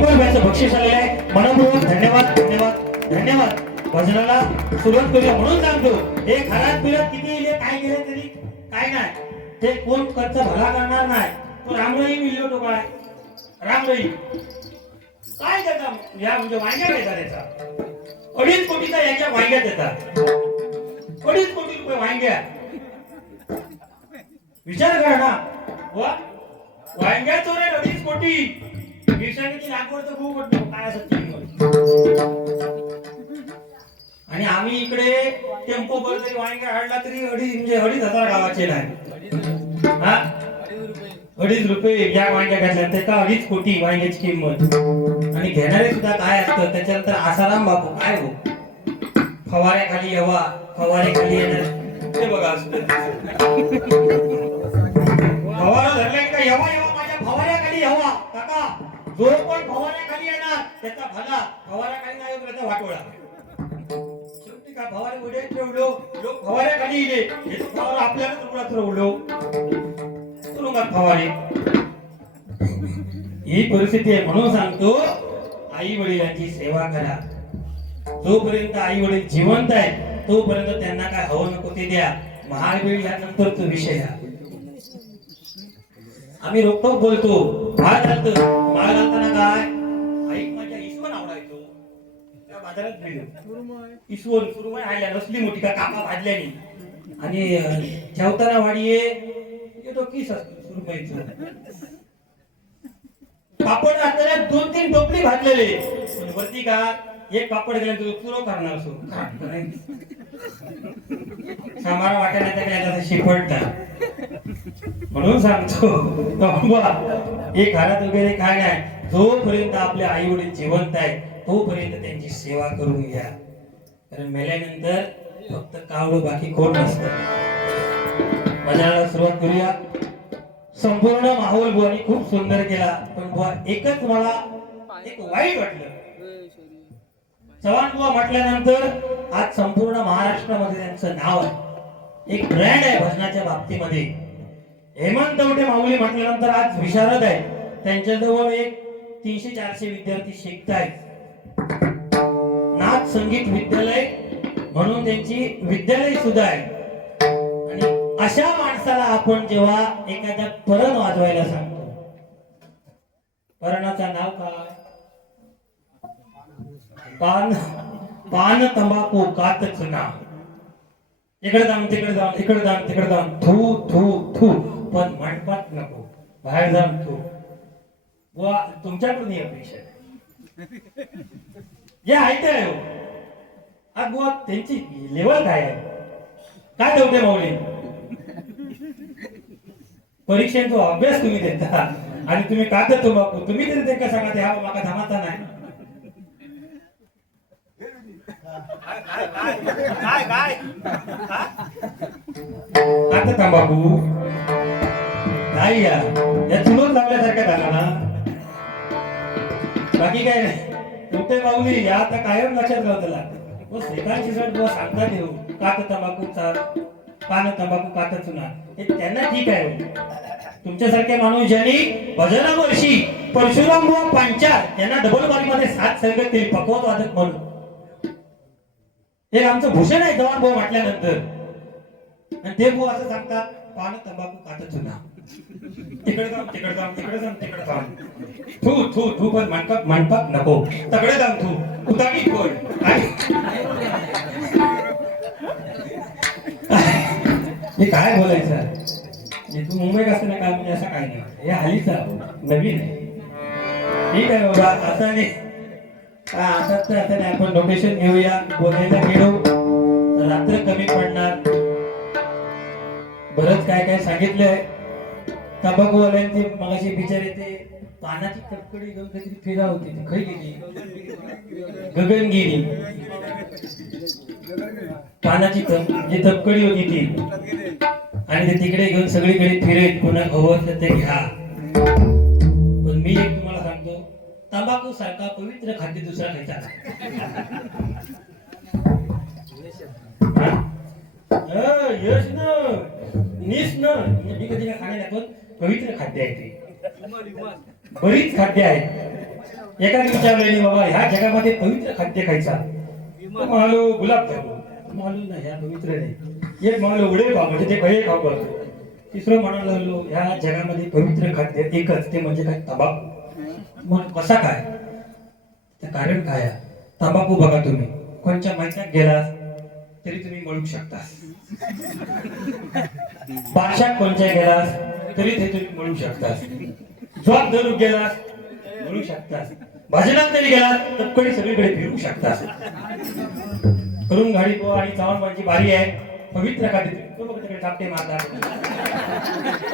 रुपयाचं बक्षीस आलेलं आहे. मनपूर्वक धन्यवाद धन्यवाद धन्यवाद. भजनाला सुरुवात करूया म्हणून सांगतो हे घरात बिरात किती येईल काय केले तरी काय नाही ते कोण खर्च भला करणार नाही. तो रामराई मिळलो तो काय रामराई काय त्याचा या म्हणजे वांग्यात येतात त्याचा 2.5 कोटीचा याच्या वांग्यात येतात 2.5 कोटी रुपये वांग्या विचार करा ना वा वांग्याचो रे 2.5 कोटी विषाणीची लागवड तर खूप मोठी काय असं आणि आम्ही इकडे टेम्पो वर जरी वांग्या हाडला तरी 2,500 गावाचे नाही हा 2.5 रुपये या वांग्या घातल्या ते का 2.5 कोटी वांग्याची किंमत आणि घेणारे सुद्धा काय असतं त्याच्यानंतर आसाराम बापू काय हो फवाऱ्याखाली हवा फवाऱ्याखाली येणार ते बघा फवारा धरले का यवा यवा माझ्या फवाऱ्याखाली हवा काका जो पण फवाऱ्याखाली येणार त्याचा भला फवाऱ्याखाली नाही त्याचा वाटोळा शेवटी का फवारे उडे ठेवलो लोक फवाऱ्याखाली येले हे फवारा आपल्यालाच रुग्णात रवलो तुरुंगात फवारे ही परिस्थिती आहे म्हणून सांगतो आई वडिलांची सेवा करा जोपर्यंत आई वडील जिवंत आहेत तोपर्यंत त्यांना काय हवं नको ते द्या महावीर यानंतर तो विषय आम्ही रोखोक बोलतो माळ घालताना काय आई माझ्या ईश्वर आवडायचो त्या बाजारात गेलो ईश्वर सुरुमय आल्या नसली मोठी का काका भाजल्यानी आणि ठेवताना वाडीये येतो किस सुरुमयचं पापड असताना 2-3 टोपली भाजलेले वरती का एक पापड गेला तो चुरो करणार असो सामारा वाटायला त्याला शिपडता म्हणून सांगतो एक घरात वगैरे काय नाही जोपर्यंत आपले आई वडील जिवंत आहेत तोपर्यंत त्यांची सेवा करून घ्या कारण मेल्यानंतर फक्त कावड बाकी कोण नसतं. भजनाला सुरुवात करूया. संपूर्ण माहोल बुवानी खूप सुंदर केला पण बुवा एकच मला एक वाईट वाटलं चव्हाण बुवा म्हटल्यानंतर आज संपूर्ण महाराष्ट्रामध्ये त्यांचं नाव आहे एक ब्रँड आहे भजनाच्या बाबतीमध्ये. हेमंत तवटे माऊली म्हटल्यानंतर आज विशारद आहे त्यांच्याजवळ एक 300-400 विद्यार्थी शिकतायत. नाथ संगीत विद्यालय म्हणून त्यांची विद्यालय सुद्धा आहे आणि अशा माणसाला आपण जेव्हा एखाद्या परण वाजवायला सांगतो परणाचं नाव काय पान तंबाखू कात चुना इकडे जाऊन तिकडे जाऊन इकडे जाऊन तिकडे जाऊन थू थू थू पण मंडपात नको बाहेर जाऊन थू बुवा तुमच्याकडून ही अपेक्षा जे आहे ते आज बुवा त्यांची लेवल काय आहे काय ठेवते माऊली परीक्षेचा अभ्यास तुम्ही देता आणि तुम्ही कागद तंबाखू तुम्ही तरी ते का सांगा ते हा माका जमाता नाही आता तंबाखू नाही या चुलून लावल्यासारखं झालं ना बाकी काय नाही तुमचे माऊली या आता कायम लक्षात राहतला श्रीकांत सांगता देऊ कात तंबाखूचा पान तंबाखू कात चुना हे त्यांना ठीक आहे तुमच्यासारखे माणूस ज्यांनी भजनावर्षी परशुराम बुवा पांचाळ त्यांना डबलबारीमध्ये 7 संगत केली पकवत वादक म्हणून हे आमचं भूषण आहे जवान भाऊ म्हटल्यानंतर आणि ते भाऊ असं सांगतात पान तंबाखू कात चुना तिकडे जाऊन तिकडे जाऊन तिकडे जाऊन तिकडे जाऊन थू थू थू पण मंडपात नको तगडे जाऊन थू उतारी कोण हे काय बोलायचं तू मुंबईत असताना काय म्हणजे असं काय नाही हे हल्लीच नवीन आहे ठीक आहे बाबा असं नाही असंच तर आता नाही आपण डोनेशन घेऊया बोलायला गेलो रात्र कमी पडणार बरंच काय काय सांगितलंय तंबाखूवाल्यांची मगाशी बिचारे ते पानाची तपकडी घेऊन काहीतरी फिरा होती ती खाई गेली गगनगिरी पानाची जी तपकडी होती ती आणि ते तिकडे घेऊन सगळीकडे फिरेत कोणा हवं तर ते घ्या. पण मी एक तुम्हाला सांगतो तंबाखू सारखा पवित्र खाद्य दुसरा खायचा यश न निस न मी कधी काय खाणे नाही पण पवित्र खाद्य आहे ते बरीच खाद्य आहेत. एकाने विचारलेली बाबा ह्या जगामध्ये पवित्र खाद्य खायचा म्हणालो गुलाबजामुन म्हणालो ना ह्या पवित्र नाही. एक म्हणालो उडे पाव म्हणजे ते खळे खाऊ करतो. तिसरं म्हणायला लागलो ह्या जगामध्ये पवित्र खाद्य एकच ते म्हणजे काय तंबाखू. मग कसा काय तर कारण काय आहे तंबाखू बघा तुम्ही कोणत्या महिन्यात गेला तरी तुम्ही म्हणू शकता बादशाह कोणत्या गेलास तरी ते तुम्ही म्हणू शकता जॉब धरू गेलास म्हणू शकतास भजनात तरी गेलास तर कधी सगळीकडे फिरू शकतास. करून गाडी पो आणि चावणबांची बारी आहे पवित्र खाद्य चापटे मारतात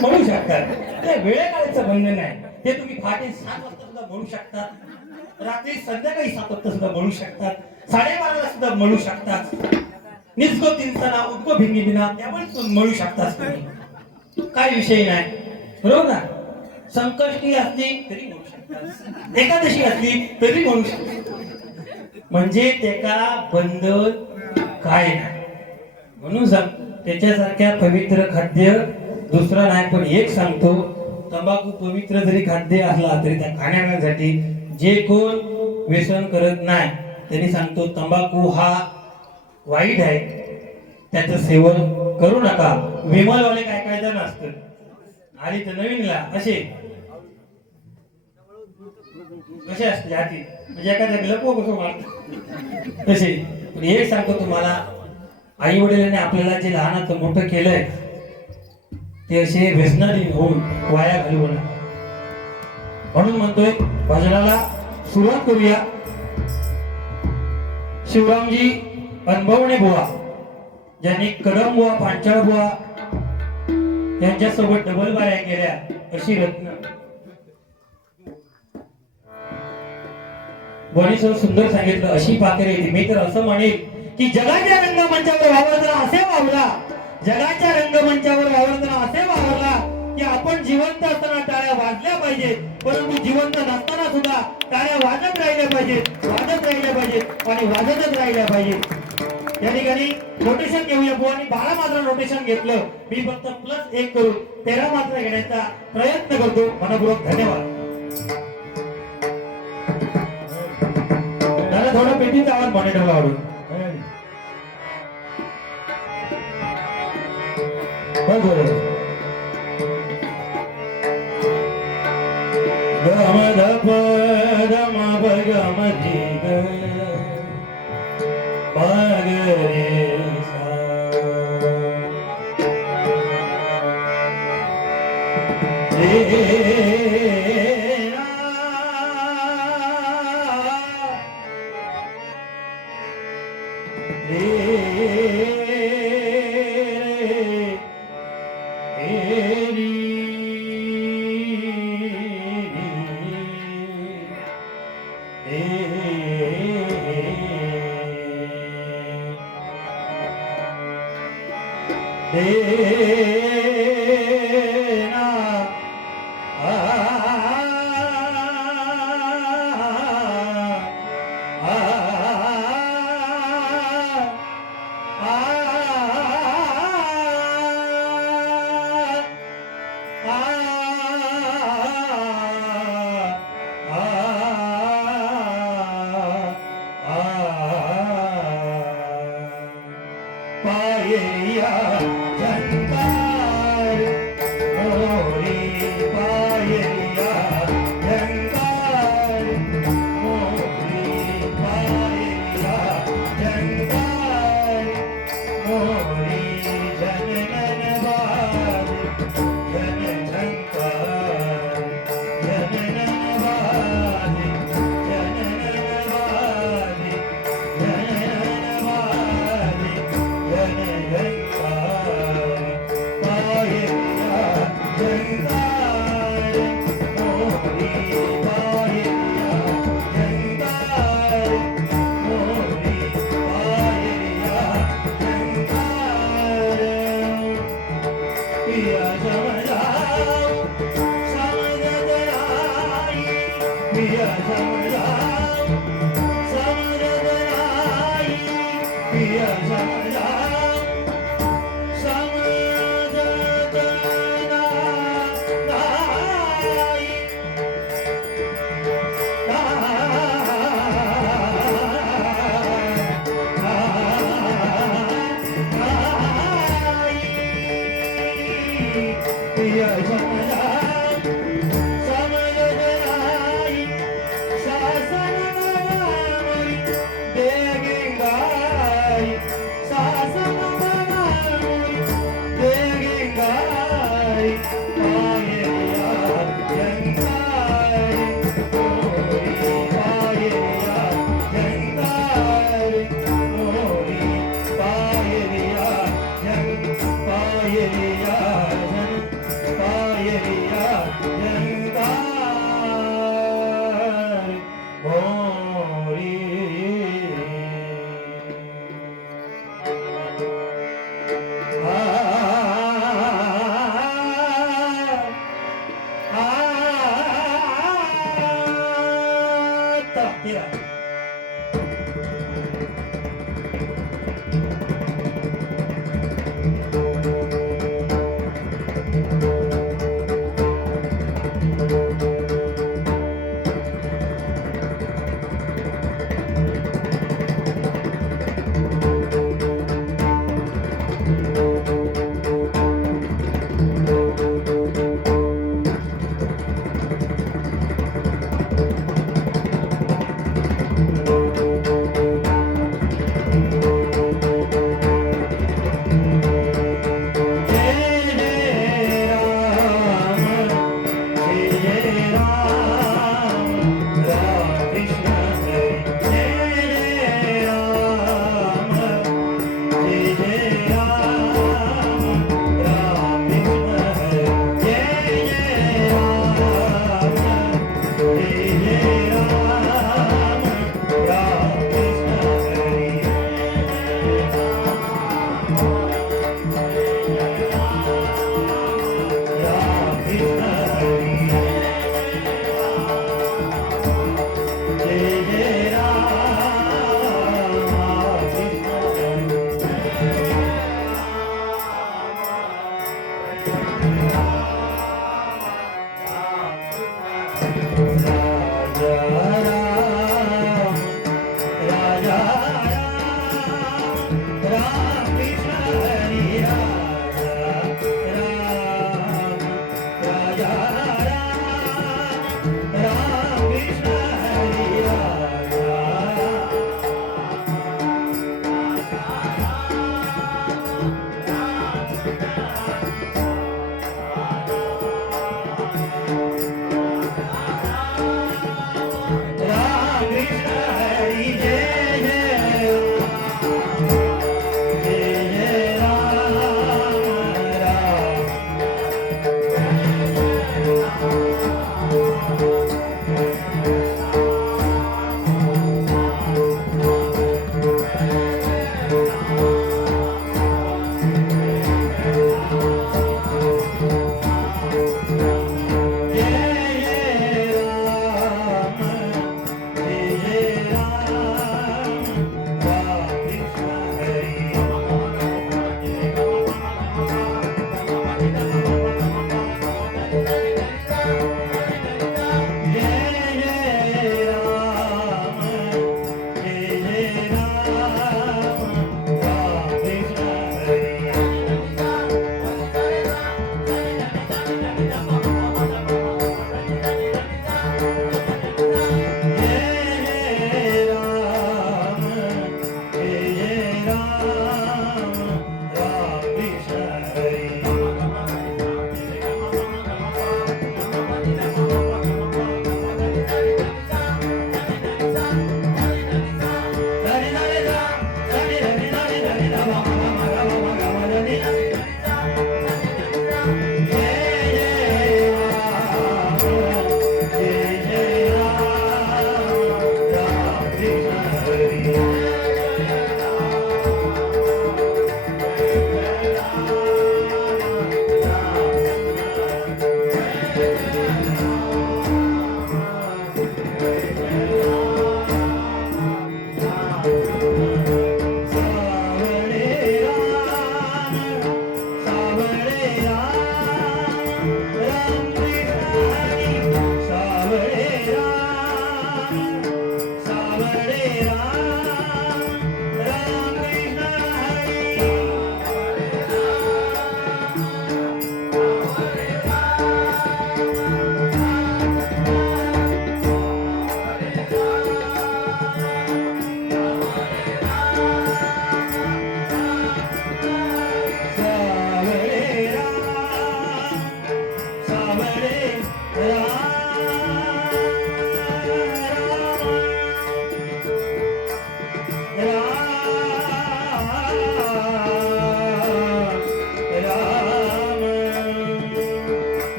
म्हणू शकतात. ते वेळेकाळाचं बंधन नाही ते तुम्ही पहाटे 7 वाजता सुद्धा म्हणू शकतात रात्री संध्याकाळी 7 वाजता सुद्धा म्हणू शकतात 12:30 ला सुद्धा म्हणू शकतात निस्को तिनसना उद्गो भिंगी बिना त्यामुळे म्हणू शकतात तुम्ही काय विषय नाही बरोबर ना. संकष्टी असली तरी म्हणू शकतात एकादशी असली तरी म्हणू शकतात म्हणजे त्याला बंधन काय नाही. म्हणून सांग त्याच्यासारख्या पवित्र खाद्य दुसरा नाही. पण एक सांगतो तंबाखू पवित्र जरी खाद्य असला तरी त्या खाण्यासाठी जे कोण व्यसन करत नाही त्यांनी सांगतो तंबाखू हा वाईट आहे त्याचं सेवन करू नका. विमलवाले काय काय जण असतं आणि तर नवीनला असे कसे असते हाती म्हणजे एखाद्या लपो कसं मारत तसे. पण एक सांगतो तुम्हाला आई वडिलांनी आपल्याला जे लहानाचं मोठं केलंय ते असे व्यसनाधीन होऊन वाया घालवू नये. म्हणून म्हणतोय भजनाला सुरुवात करूया. शिवरामजी अनुभवणे बुवा ज्यांनी कदम बुवा पांचाळ बुवा यांच्यासोबत डबल बाया केल्या अशी रत्न बनीसर सुंदर सांगितलं अशी पाखरे येते. मी तर असं म्हणेल की जगाच्या रंगमंचावर वावरताना असे वावरा जगाच्या रंगमंचावर वावरताना असे वावरला की आपण जिवंत असताना टाळ्या वाजल्या पाहिजेत परंतु जिवंत नसताना सुद्धा टाळ्या वाजत राहिल्या पाहिजेत आणि वाजतच राहिल्या पाहिजेत. या ठिकाणी नोटेशन घेऊया बुवानी 12 मात्रा नोटेशन घेतलं मी फक्त +1 करून 13 मात्रा घेण्याचा प्रयत्न करतो. मनपूर्वक धन्यवाद. दादा थोडं पेटीचा आवाज मॉनिटरला वाढून बरोबर गम धप गम भगम धिग मगरे सा पायरिया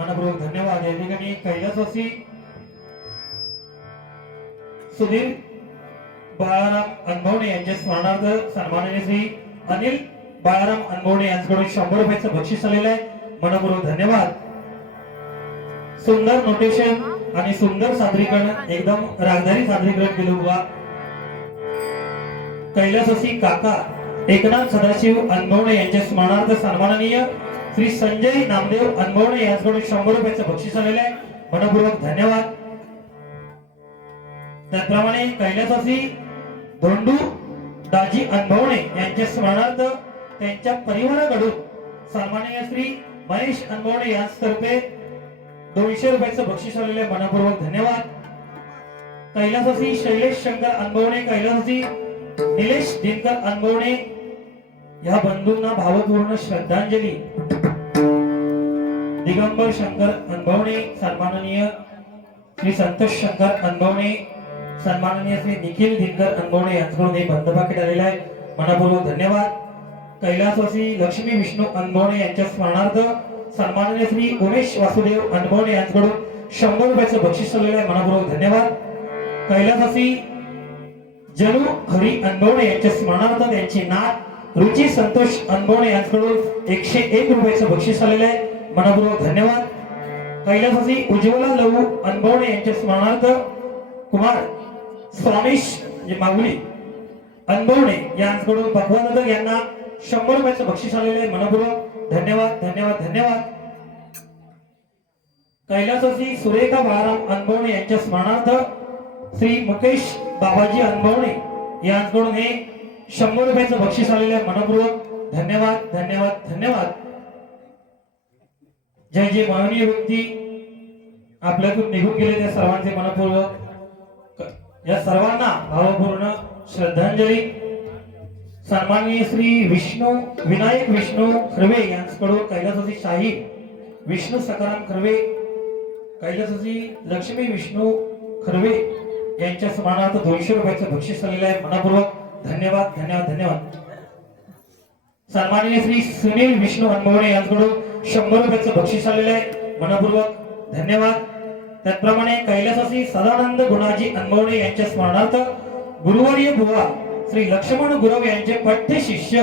मनपूर्वक धन्यवाद. या ठिकाणी कैलासवासी सुधीर बाळाराम अनभवणे यांच्या स्मरणार्थ सन्माननीय श्री अनिल बाळाराम अनभवणे यांच्याकडून 100 रुपयाचं बक्षीस आलेलं आहे. मनपूर्वक धन्यवाद. सुंदर नोटेशन आणि सुंदर सादरीकरण, एकदम रागदारी सादरीकरण केलं हुआ. कैलासवासी काका एकनाथ सदाशिव अनभवणे यांच्या स्मरणार्थ सन्माननीय श्री संजय नामदेव अनभवणे यांच्याकडून 100 रुपयाचं बक्षीस आलेलं आहे. मनपूर्वक धन्यवाद. त्याप्रमाणे कैलासवासी धोंडू दाजी अनभवणे यांच्या स्मरणार्थ त्यांच्या परिवाराकडून सन्माननीय श्री महेश अनभवणे यांच्यातर्फे 200 रुपयाचं बक्षीस आलेलं आहे. मनपूर्वक धन्यवाद. कैलासवासी शैलेश शंकर अनभवणे, कैलासवासी निलेश दिनकर अनभवणे या बंधूंना भावपूर्ण श्रद्धांजली. दिगंबर शंकर अनभवणे, सन्माननीय श्री संतोष शंकर अनभवणे, सन्माननीय श्री निखिल दिनकर अनभवणे यांच्याकडून हे बंध पाकिट आलेलं आहे. मनपूर्वक धन्यवाद. कैलासवासी लक्ष्मी विष्णू अनभवणे यांच्या स्मरणार्थ सन्माननीय श्री उमेश वासुदेव अनभवणे यांच्याकडून 100 रुपयाचं बक्षीस आलेलं आहे. मनपूर्वक धन्यवाद. कैलासवासी जलू हरी अनभवणे यांच्या स्मरणार्थ त्यांची नात रुची संतोष अनबोणे यांच्याकडून 101 रुपयाचं बक्षीस आलेलं आहे, मनपूर्वक धन्यवाद. कैलासवासी उज्ज्वला लहू अनबोणे यांच्या स्मरणार्थ कुमार स्वामिश माऊली अनबोणे यांच्याकडून भगवान यांना 100 रुपयाचं बक्षीस आलेलं आहे, मनपूर्वक धन्यवाद धन्यवाद धन्यवाद. कैलासवासी सुरेखा बाळाराम अनबोणे यांच्या स्मरणार्थ श्री मुकेश बाबाजी अनबोणे यांच्याकडून हे 100 रुपयाचं बक्षीस आलेलं आहे, मनपूर्वक धन्यवाद धन्यवाद धन्यवाद. जे जे माननीय व्यक्ती आपल्यातून निघून गेले त्या सर्वांचे मनपूर्वक या सर्वांना भावपूर्ण श्रद्धांजली. सन्माननीय श्री विनायक विष्णू खर्वे यांच्याकडून कैलासवासी शाही विष्णू सकाराम खर्वे, कैलासवासी लक्ष्मी विष्णू खर्वे यांच्या स्मरणार्थ 200 रुपयाचं बक्षीस आलेलं आहे, मनपूर्वक धन्यवाद धन्यवाद धन्यवाद. सन्माननीय श्री सुनील विष्णू अनबोणे यांच्याकडून 100 रुपयाचं बक्षीस आलेलं आहे, मनपूर्वक धन्यवाद. त्याचप्रमाणे कैलासवासी सदानंद गुणाजी अनबोणे यांच्या स्मरणार्थ गुरुवर्य बुवा श्री लक्ष्मण गुरव यांचे पठ्य शिष्य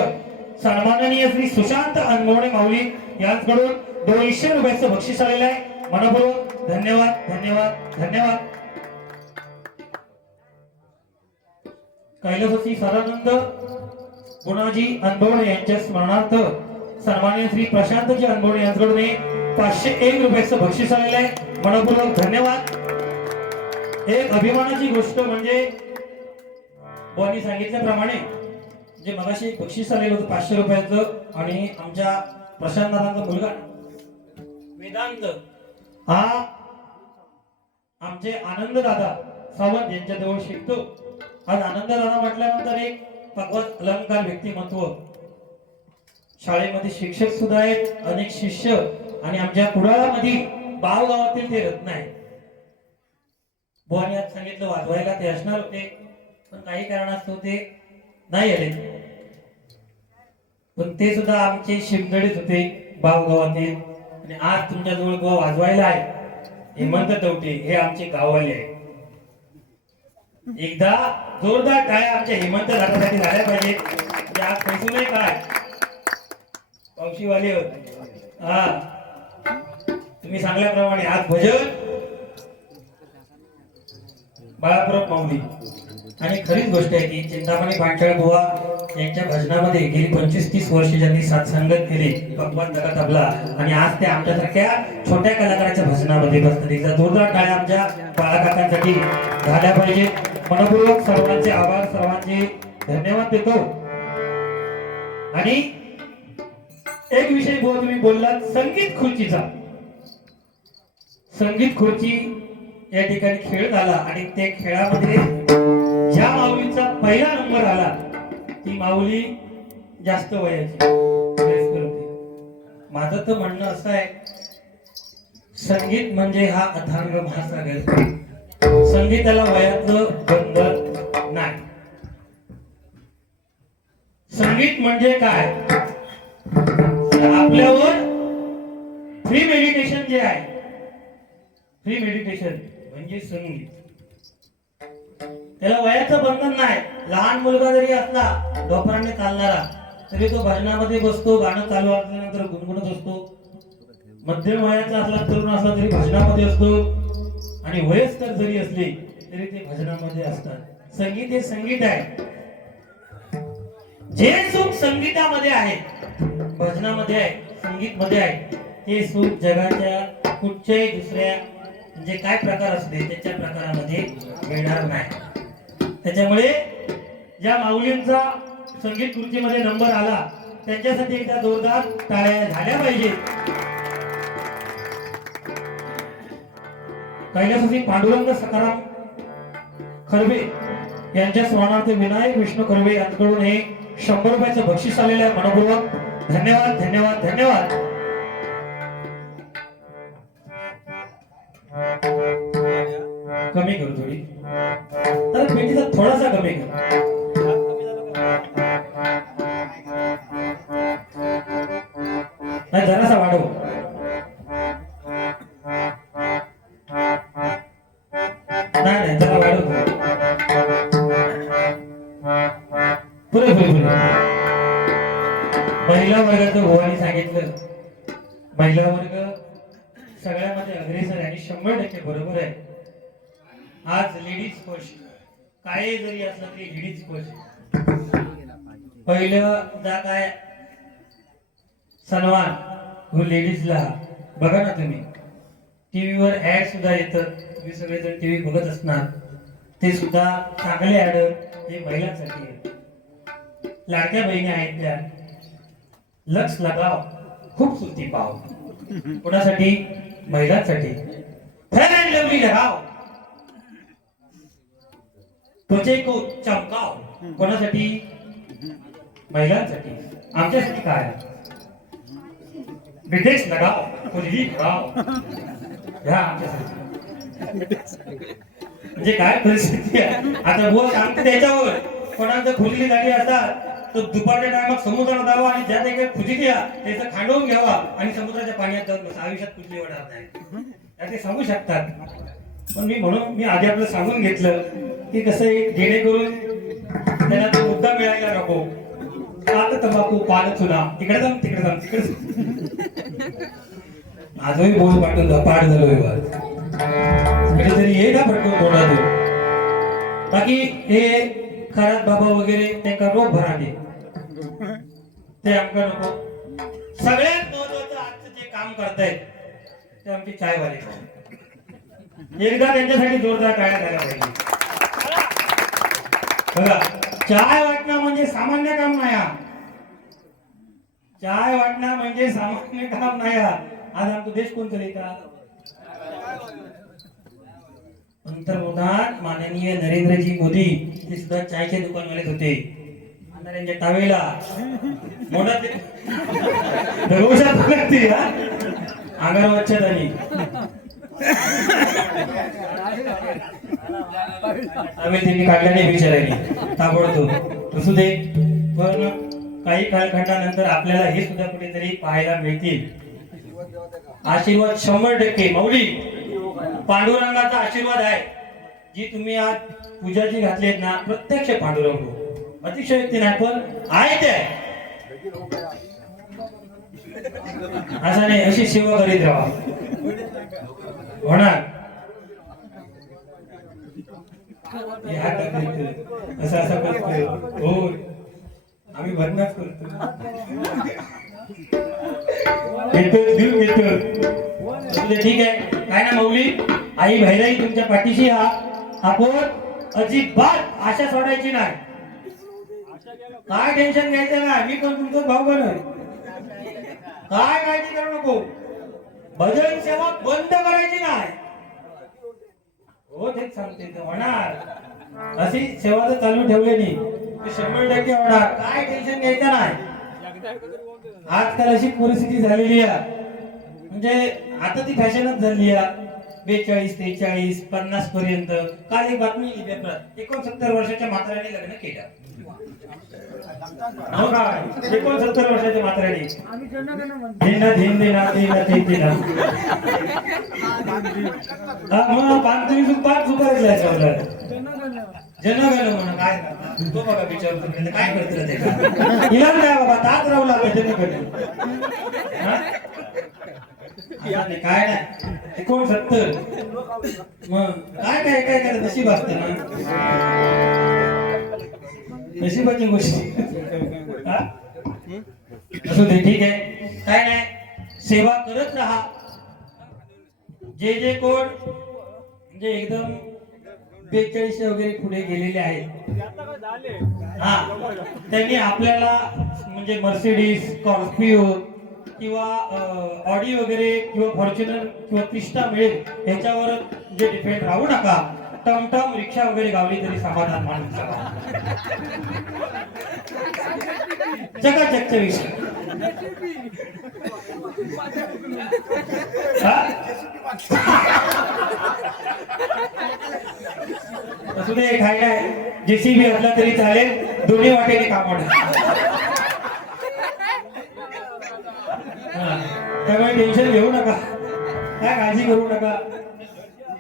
सन्माननीय श्री सुशांत अनबोणे माऊली यांच्याकडून 200 रुपयाचं बक्षीस आलेलं आहे, मनपूर्वक धन्यवाद धन्यवाद धन्यवाद. कैलासवासी सदानंद गुणाजी अनबोणे यांच्या स्मरणार्थ सन्माननीय श्री प्रशांतजी अनबोणे यांच्याकडून 501 रुपयाचं बक्षीस आलेलं आहे, मनपूर्वक धन्यवाद. एक अभिमानाची गोष्ट म्हणजे बोनी सांगितल्याप्रमाणे जे मगाशी एक बक्षीस आलेलं होतं 500 रुपयाचं आणि आमच्या प्रशांत दादांचा मुलगा वेदांत हा आमचे आनंद दादा सावंत यांच्या जवळ शिकतो. आज आनंद दादा म्हटल्यानंतर एक भगवत अलंकार व्यक्तिमत्व, शाळेमध्ये शिक्षक सुद्धा आहेत, अनेक शिष्य आणि आमच्या कुडाळामध्ये बाव गावातील ते रत्न आहे. बुवानी आज सांगितलं वाजवायला ते असणार होते, पण काही कारणास्तव ते नाही आले, पण ते सुद्धा आमचे शिमदडीत होते बाव गावातील. आणि आज तुमच्या जवळ बुवा वाजवायला आहे हेमंत तवटे, हे आमचे गाववाले आहे. एकदा जोरदार टाळ्या आमच्या हेमंत दादासाठी झाल्या पाहिजे. ते आज पैसे नाही काय पावशीवाले हा तुम्ही सांगल्याप्रमाणे आज भजन बाळाप्रभ माऊली. आणि खरीच गोष्ट आहे की चिंतामणी पांचाळ बुवा यांच्या भजनामध्ये गेली 25-30 वर्ष ज्यांनी साथसंगत केली भगवान दादा तबला, आणि आज ते आमच्यासारख्या छोट्या कलाकाराच्या भजनामध्ये बसतात. एकदा जोरदार टाळ्या आमच्या बाळाकाकांसाठी झाल्या पाहिजे. मनपूर्वक सर्वांचे आभार, सर्वांचे धन्यवाद देतो. आणि एक विषय बुवा तुम्ही बोललात संगीत खुर्चीचा. संगीत खुर्ची या ठिकाणी खेळ झाला आणि त्या खेळामध्ये ज्या माऊलीचा पहिला नंबर आला ती माऊली जास्त वयाची वयस्कर होती. माझं तर म्हणणं असं आहे, संगीत म्हणजे हा अथांग महासागर. संगीताला वयाचं बंधन नाही. संगीत म्हणजे काय, आपल्यावर फ्री मेडिटेशन जे आहे, फ्री मेडिटेशन म्हणजे संगीत. त्याला वयाचं बंधन नाही. लहान मुलगा जरी असला डोपराने चालणारा तरी तो भजनामध्ये बसतो, गाणं चालू असल्यानंतर गुणगुणत असतो. मध्यम वयाचा असला, तरुण असला तरी भजनामध्ये असतो, आणि वयस्कर जरी असले तरी ते भजनामध्ये असतात. संगीत हे संगीत आहे. जे सुख संगीतामध्ये आहे, भजनामध्ये आहे, संगीत मध्ये आहे, ते सुख जगाच्या कुठच्याही दुसऱ्या म्हणजे काय प्रकार असते त्याच्या प्रकारामध्ये मिळणार नाही. त्याच्यामुळे ज्या माऊलींचा संगीत खुर्चीमध्ये नंबर आला त्यांच्यासाठी एकदा जोरदार टाळ्या झाल्या पाहिजे. कैलासवासी पांडुरंग सकाराम खर्वे यांच्या स्मरणार्थ विनायक विष्णू खर्वे यांच्याकडून हे 100 रुपयाचं बक्षीस आलेलं आहे. मनपूर्वक धन्यवाद धन्यवाद धन्यवाद. कमी करू थोडी, तर पेटीचा थोडासा कमी कर. नाही जरासा वाढव. नाही जरा वाढव. पुरे पुरे पुरे सुद्धा भावानी सांगितलं, महिला वर्ग सगळ्यामध्ये अग्रेसर आणि 100% बरोबर आहे. आज लेडीज फर्स्ट काय जरी असलं तरी लेडीज फर्स्ट. पहिलं दा काय सन्मान हो लेडीजला. बघा ना तुम्ही टीव्हीवर ऍड सुद्धा येतात, तुम्ही सगळेजण टीव्ही बघत असणार, ते सुद्धा चांगले ऍड हे महिलांसाठी आहे. लाडक्या बहिणी आहेत त्या, लक्ष लगाव खूप सुट्टी पाव. कोणासाठी? महिलांसाठी. फेअर अँड लवली लगाव, त्वचे को चमकाव. कोणासाठी? महिलांसाठी. आमच्यासाठी काय? ब्रिटिश लगाव, खुजली लगाव. ह्या आमच्यासाठी. म्हणजे काय परिस्थिती आहे आता बोल सांगते त्याच्यावर. कोणाचं खुजली झाली असतात तर दुपारच्या टायमात समुद्रात जावा आणि ज्या ठिकाणी खुजली आहे त्याचं खांडवून घ्यावा आणि समुद्राच्या पाण्यात जाऊन बसा. आयुष्यात खुजली होणार नाही ते सांगू शकतात. पण मी आधी आपलं सांगून घेतलं की कसं आहे, जेणेकरून त्याला तो मुद्दा मिळायला नको. पान तंबाखू पान चुना, तिकडे जाऊन तिकडे जाऊन तिकडे. आजही बोल पाठवून झपाट झालोय तरी हे का भटकून तोंडातून. बाकी हे खरात बाबा वगैरे त्यांना रोग भराने ते आमका नको. सगळ्यात महत्वाचं आजचं जे काम करतायत ते आमचे चायवाले. एकदा त्यांच्यासाठी जोरदार टाळ्या झाल्या पाहिजे. बघा, चाय वाटणं म्हणजे सामान्य काम नाही. चाय वाटणं म्हणजे सामान्य काम नाही. आज आमचा देश कोण चालवता? पंतप्रधान माननीय नरेंद्रजी मोदी ते सुद्धा चायचे दुकानवाले होते. त्यांच्या टावेला मोठा अंगार वच्छदानी त्यांनी काढल्याने विचारायली ताबडतोब असू दे. पण काही कालखंडानंतर आपल्याला हे सुद्धा कुठेतरी पाहायला मिळतील. आशीर्वाद 100% माऊली पांडुरंगाचा आशीर्वाद आहे. जी तुम्ही आज पूजा जी घातलीत ना, प्रत्यक्ष पांडुरंग अतिशयोक्ती नाही पण आहे ते असं नाही. अशी सेवा करीत राहा होणार. असं असं करतो हो आम्ही भरणाच करतो. ठीक आहे काय ना माऊली, आई भैराई तुमच्या पाठीशी आपण अजिबात आशा सोडायची नाही. काय टेन्शन घ्यायचं नाही. मी पण तुमचं भाऊ बन, काय काळजी करू नको. भजन सेवा बंद करायची नाही. हो तेच सांगते होणार. अशी सेवा जर चालू ठेवलेली 100% होणार. काय टेन्शन घ्यायचं नाही. आजकाल अशी परिस्थिती झालेली आहे म्हणजे आता ती फॅशनच झाली आहे. 42, 43, 50 पर्यंत. काल एक बातमी पेपरात 69 वर्षाच्या म्हाताऱ्याने लग्न केलं. हो काय 69 वर्षाच्या म्हाताऱ्याने धिंडा धिन दिना धिंडा धिन दिना. मग पाच सुपारीला जनगण म्हणून काय करणार तो बघा विचारतो काय करतो ते का इलाज नाही बाबा. ताच राहू लागला जनगण काय नाही 69. मग काय काय काय काय नशीब असते ना, नशिबाची गोष्टी. असू दे ठीक आहे काय नाही. सेवा करत राहा. जे कोण म्हणजे एकदम 42 वगैरे पुढे गेलेले आहेत त्यांनी आपल्याला म्हणजे मर्सिडीज, स्कॉर्पिओ किंवा ऑडी वगैरे किंवा फॉर्च्युनर किंवा क्रिस्टा मिळेल ह्याच्यावर जे डिपेंड राहू नका. टमटम रिक्षा वगैरे गावली तरी समाधान मानून चला. चकाचकचा विषय असू दे काय नाही. जेसीबी असला तरी चालेल, दोन्ही वाटेने काम होणार. त्यामुळे टेन्शन घेऊ नका, काय काळजी करू नका.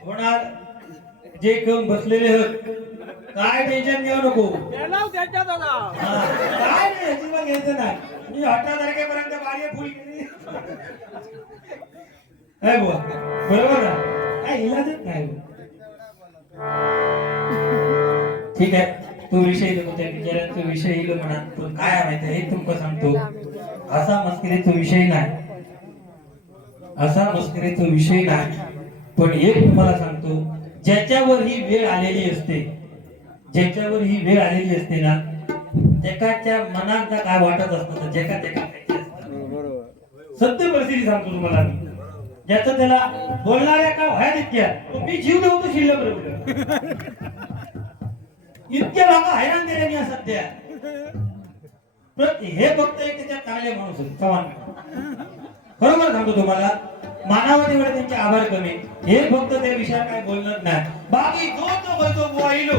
होणार. जे कोण बसलेले आहेत काय टेन्शन घेऊ नको. काय नाही घ्यायचं नाही. मी 18 तारखेपर्यंत बारी फुल केली काय बुवा बरोबर ना काय इलाजच नाही बुवा. ठीक आहे तो विषय त्या बिचाऱ्या तो विषय येईल म्हणा पण काय माहिती हे तुमका सांगतो असा मस्करी तो विषय नाही असा मस्करी तो विषय नाही पण एक तुम्हाला सांगतो ज्याच्यावर ही वेळ आलेली असते ज्याच्यावर ही वेळ आलेली असते ना त्याच्या मनात काय वाटत असतं ज्याका त्याका सत्य परिस्थिती सांगतो तुम्हाला मी ज्याचं त्याला बोलणाऱ्या का व्हाय इतक्या मी जीव देऊ शिल्लक बरोबर इतक्या लोक हैराण केले मी सध्या हे फक्त एक त्याच्यात चांगले माणूस आहेत चव्हाण बरोबर सांगतो तुम्हाला मानावर एवढे त्यांचे आभार कमी हे फक्त त्या विषयावर काय बोलणार नाही बाकी जो तो बोलतो बुवा इलो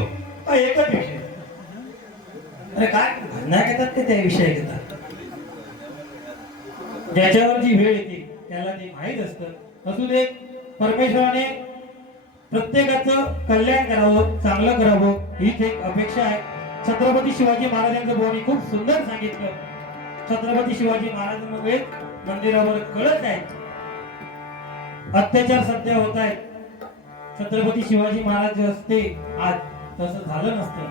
एकच विषय अरे काय नाही घेतात ते त्या विषय घेतात ज्याच्यावर जी वेळ येते त्याला ते माहित असतं असू दे परमेश्वराने प्रत्येकाचं कल्याण करावं चांगलं करावं हीच एक अपेक्षा आहे छत्रपती शिवाजी महाराजांचं बोलणी खूप सुंदर सांगितलं छत्रपती शिवाजी महाराजांमुळे मंदिरावर कळत आहे अत्याचार सध्या होत आहेत छत्रपती शिवाजी महाराज असते आज तसं झालं नसतं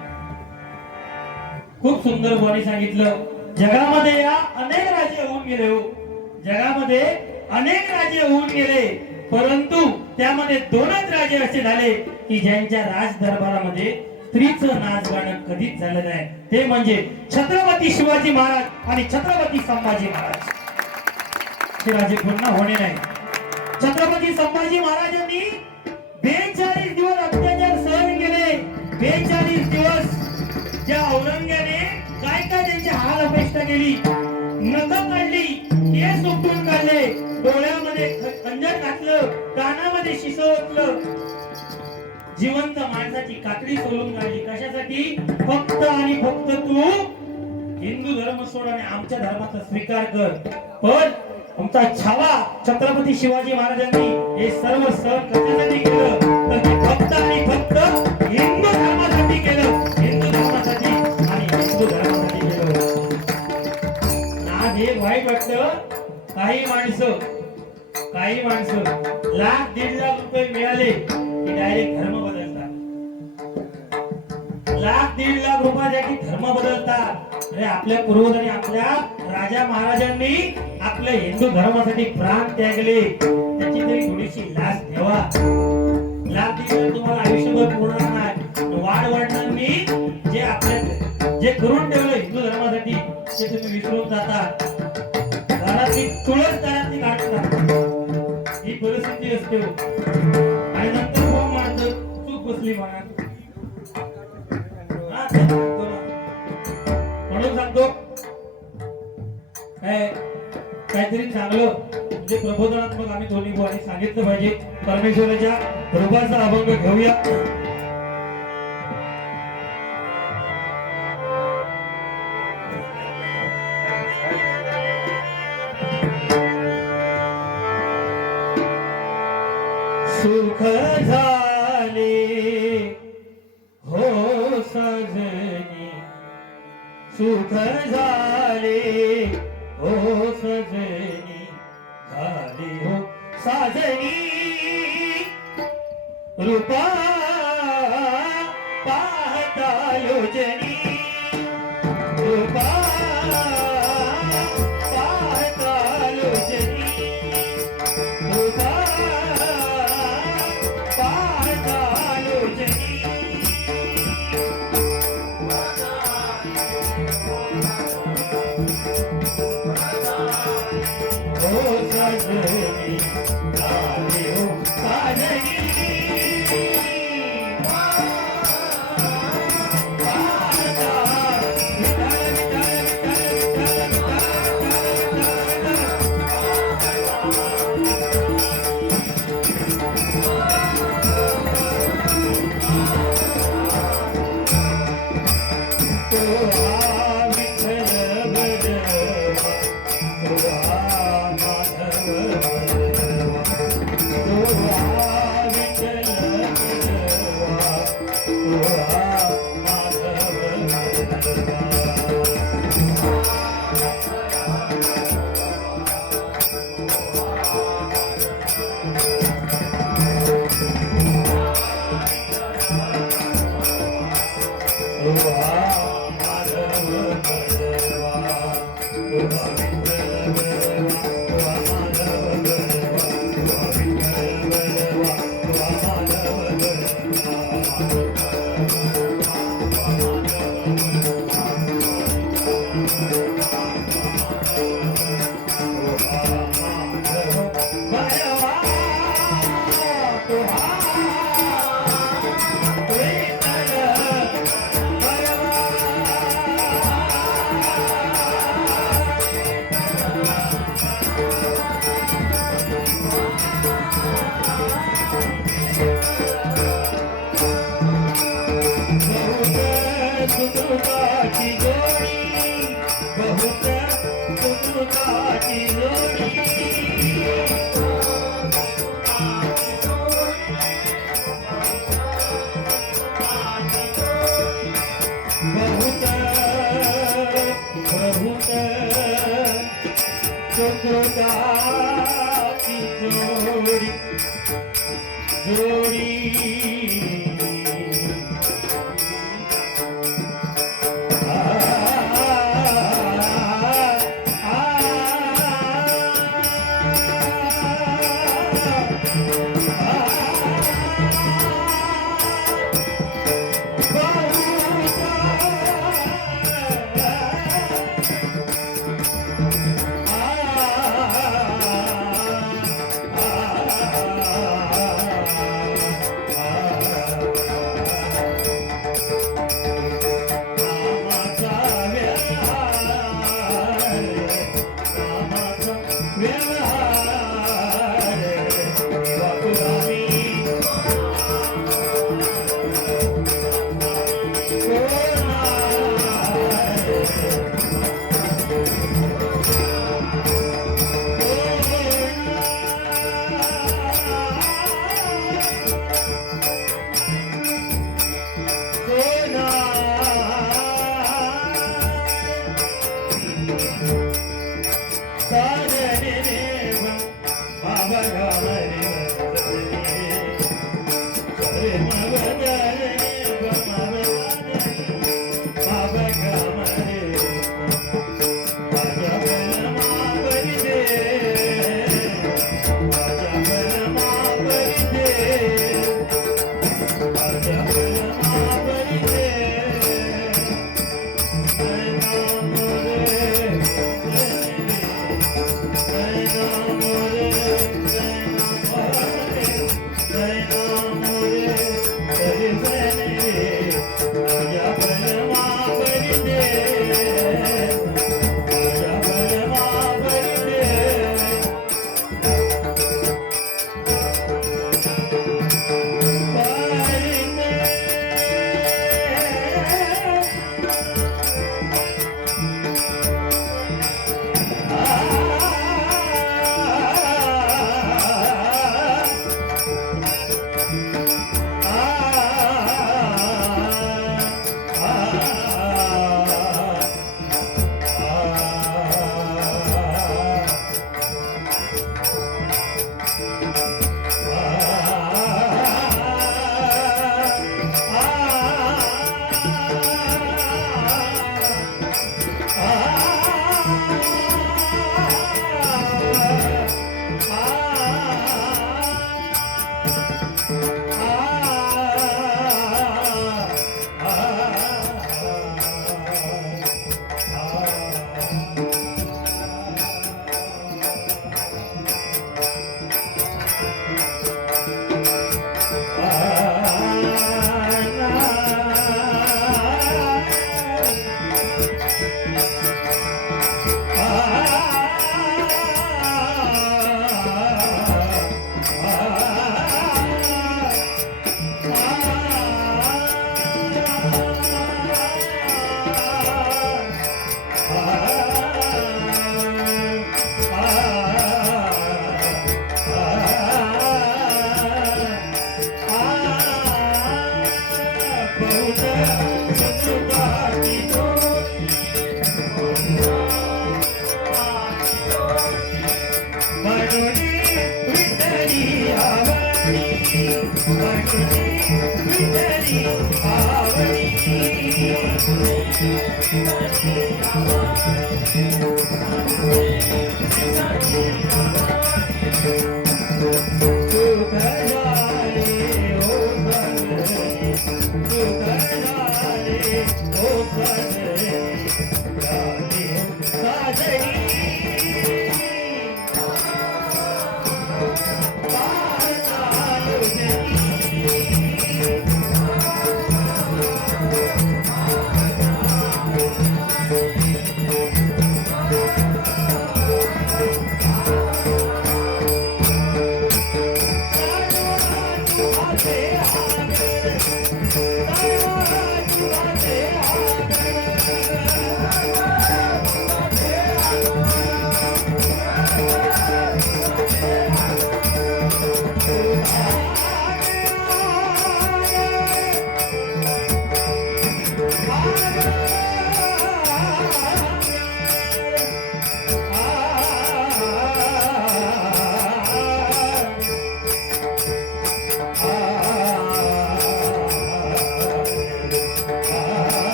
खूप सुंदर बोलणी सांगितलं जगामध्ये या अनेक राजे होऊन गेले हो जगामध्ये अनेक राजे होऊन गेले परंतु त्यामध्ये दोनच राजे असे झाले की ज्यांच्या राज दरबारामध्ये स्त्रीचं नाच गाणं कधीच झालं नाही ते म्हणजे छत्रपती शिवाजी महाराज आणि छत्रपती संभाजी महाराज हे राजे पुन्हा होणे नाही छत्रपती संभाजी महाराजांनी 42 दिवस अत्याचार सहन केले 42 दिवस ज्या औरंग्याने काय काय त्यांची हाल अपेक्षा केली नख काढली केस उपटून काढले डोळ्यामध्ये खंजर घातलं कानामध्ये शिसं ओतलं जिवंत माणसाची कातडी सोलून काढली कशासाठी फक्त आणि फक्त तू हिंदू धर्म सोड आणि आमच्या धर्माचा स्वीकार कर पण आमचा छावा छत्रपती शिवाजी महाराजांनी हे सर्व सहन कशासाठी केलं तर ते फक्त आणि फक्त हिंदू धर्मासाठी केलं हिंदू धर्मासाठी आणि हिंदू धर्मासाठी केलं आज हे वाईट वाटतं काही माणसं 1,00,000-1,50,000 रुपये मिळाले की डायरेक्ट धर्म बदलतात 1,00,000-1,50,000 रुपयासाठी धर्म बदलतात अरे आपल्या पूर्वजांनी आपल्या राजा महाराजांनी आपल्या हिंदू धर्मासाठी प्राण त्यागले त्याची तरी थोडीशी लाज ठेवा 1,00,000 तुम्हाला आयुष्यभर पुरणार नाही वाढणार मी जे आपल्या जे करून ठेवलं हिंदू धर्मासाठी ते तुम्ही विसरून जाता घरातली तुळस दारातली काढतात ही परिस्थिती असते आणि नंतर कोण मारत चूक बसली म्हणा म्हणून सांगतो काहीतरी चांगलं म्हणजे प्रबोधनात्मक आम्ही दोन्ही बुवांनी सांगितलं पाहिजे परमेश्वराच्या रूपाचा अभंग घेऊया सुख झाले हो सजनी सुख झाले हो सजनी झाले हो साजनी रूपा पाहता योजनी रूपा पाहता योजनी रूपा काची जोडी जोडी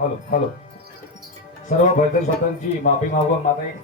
हॅलो हॅलो सर्व भजन श्रोत्यांची माफी मागून माझा एक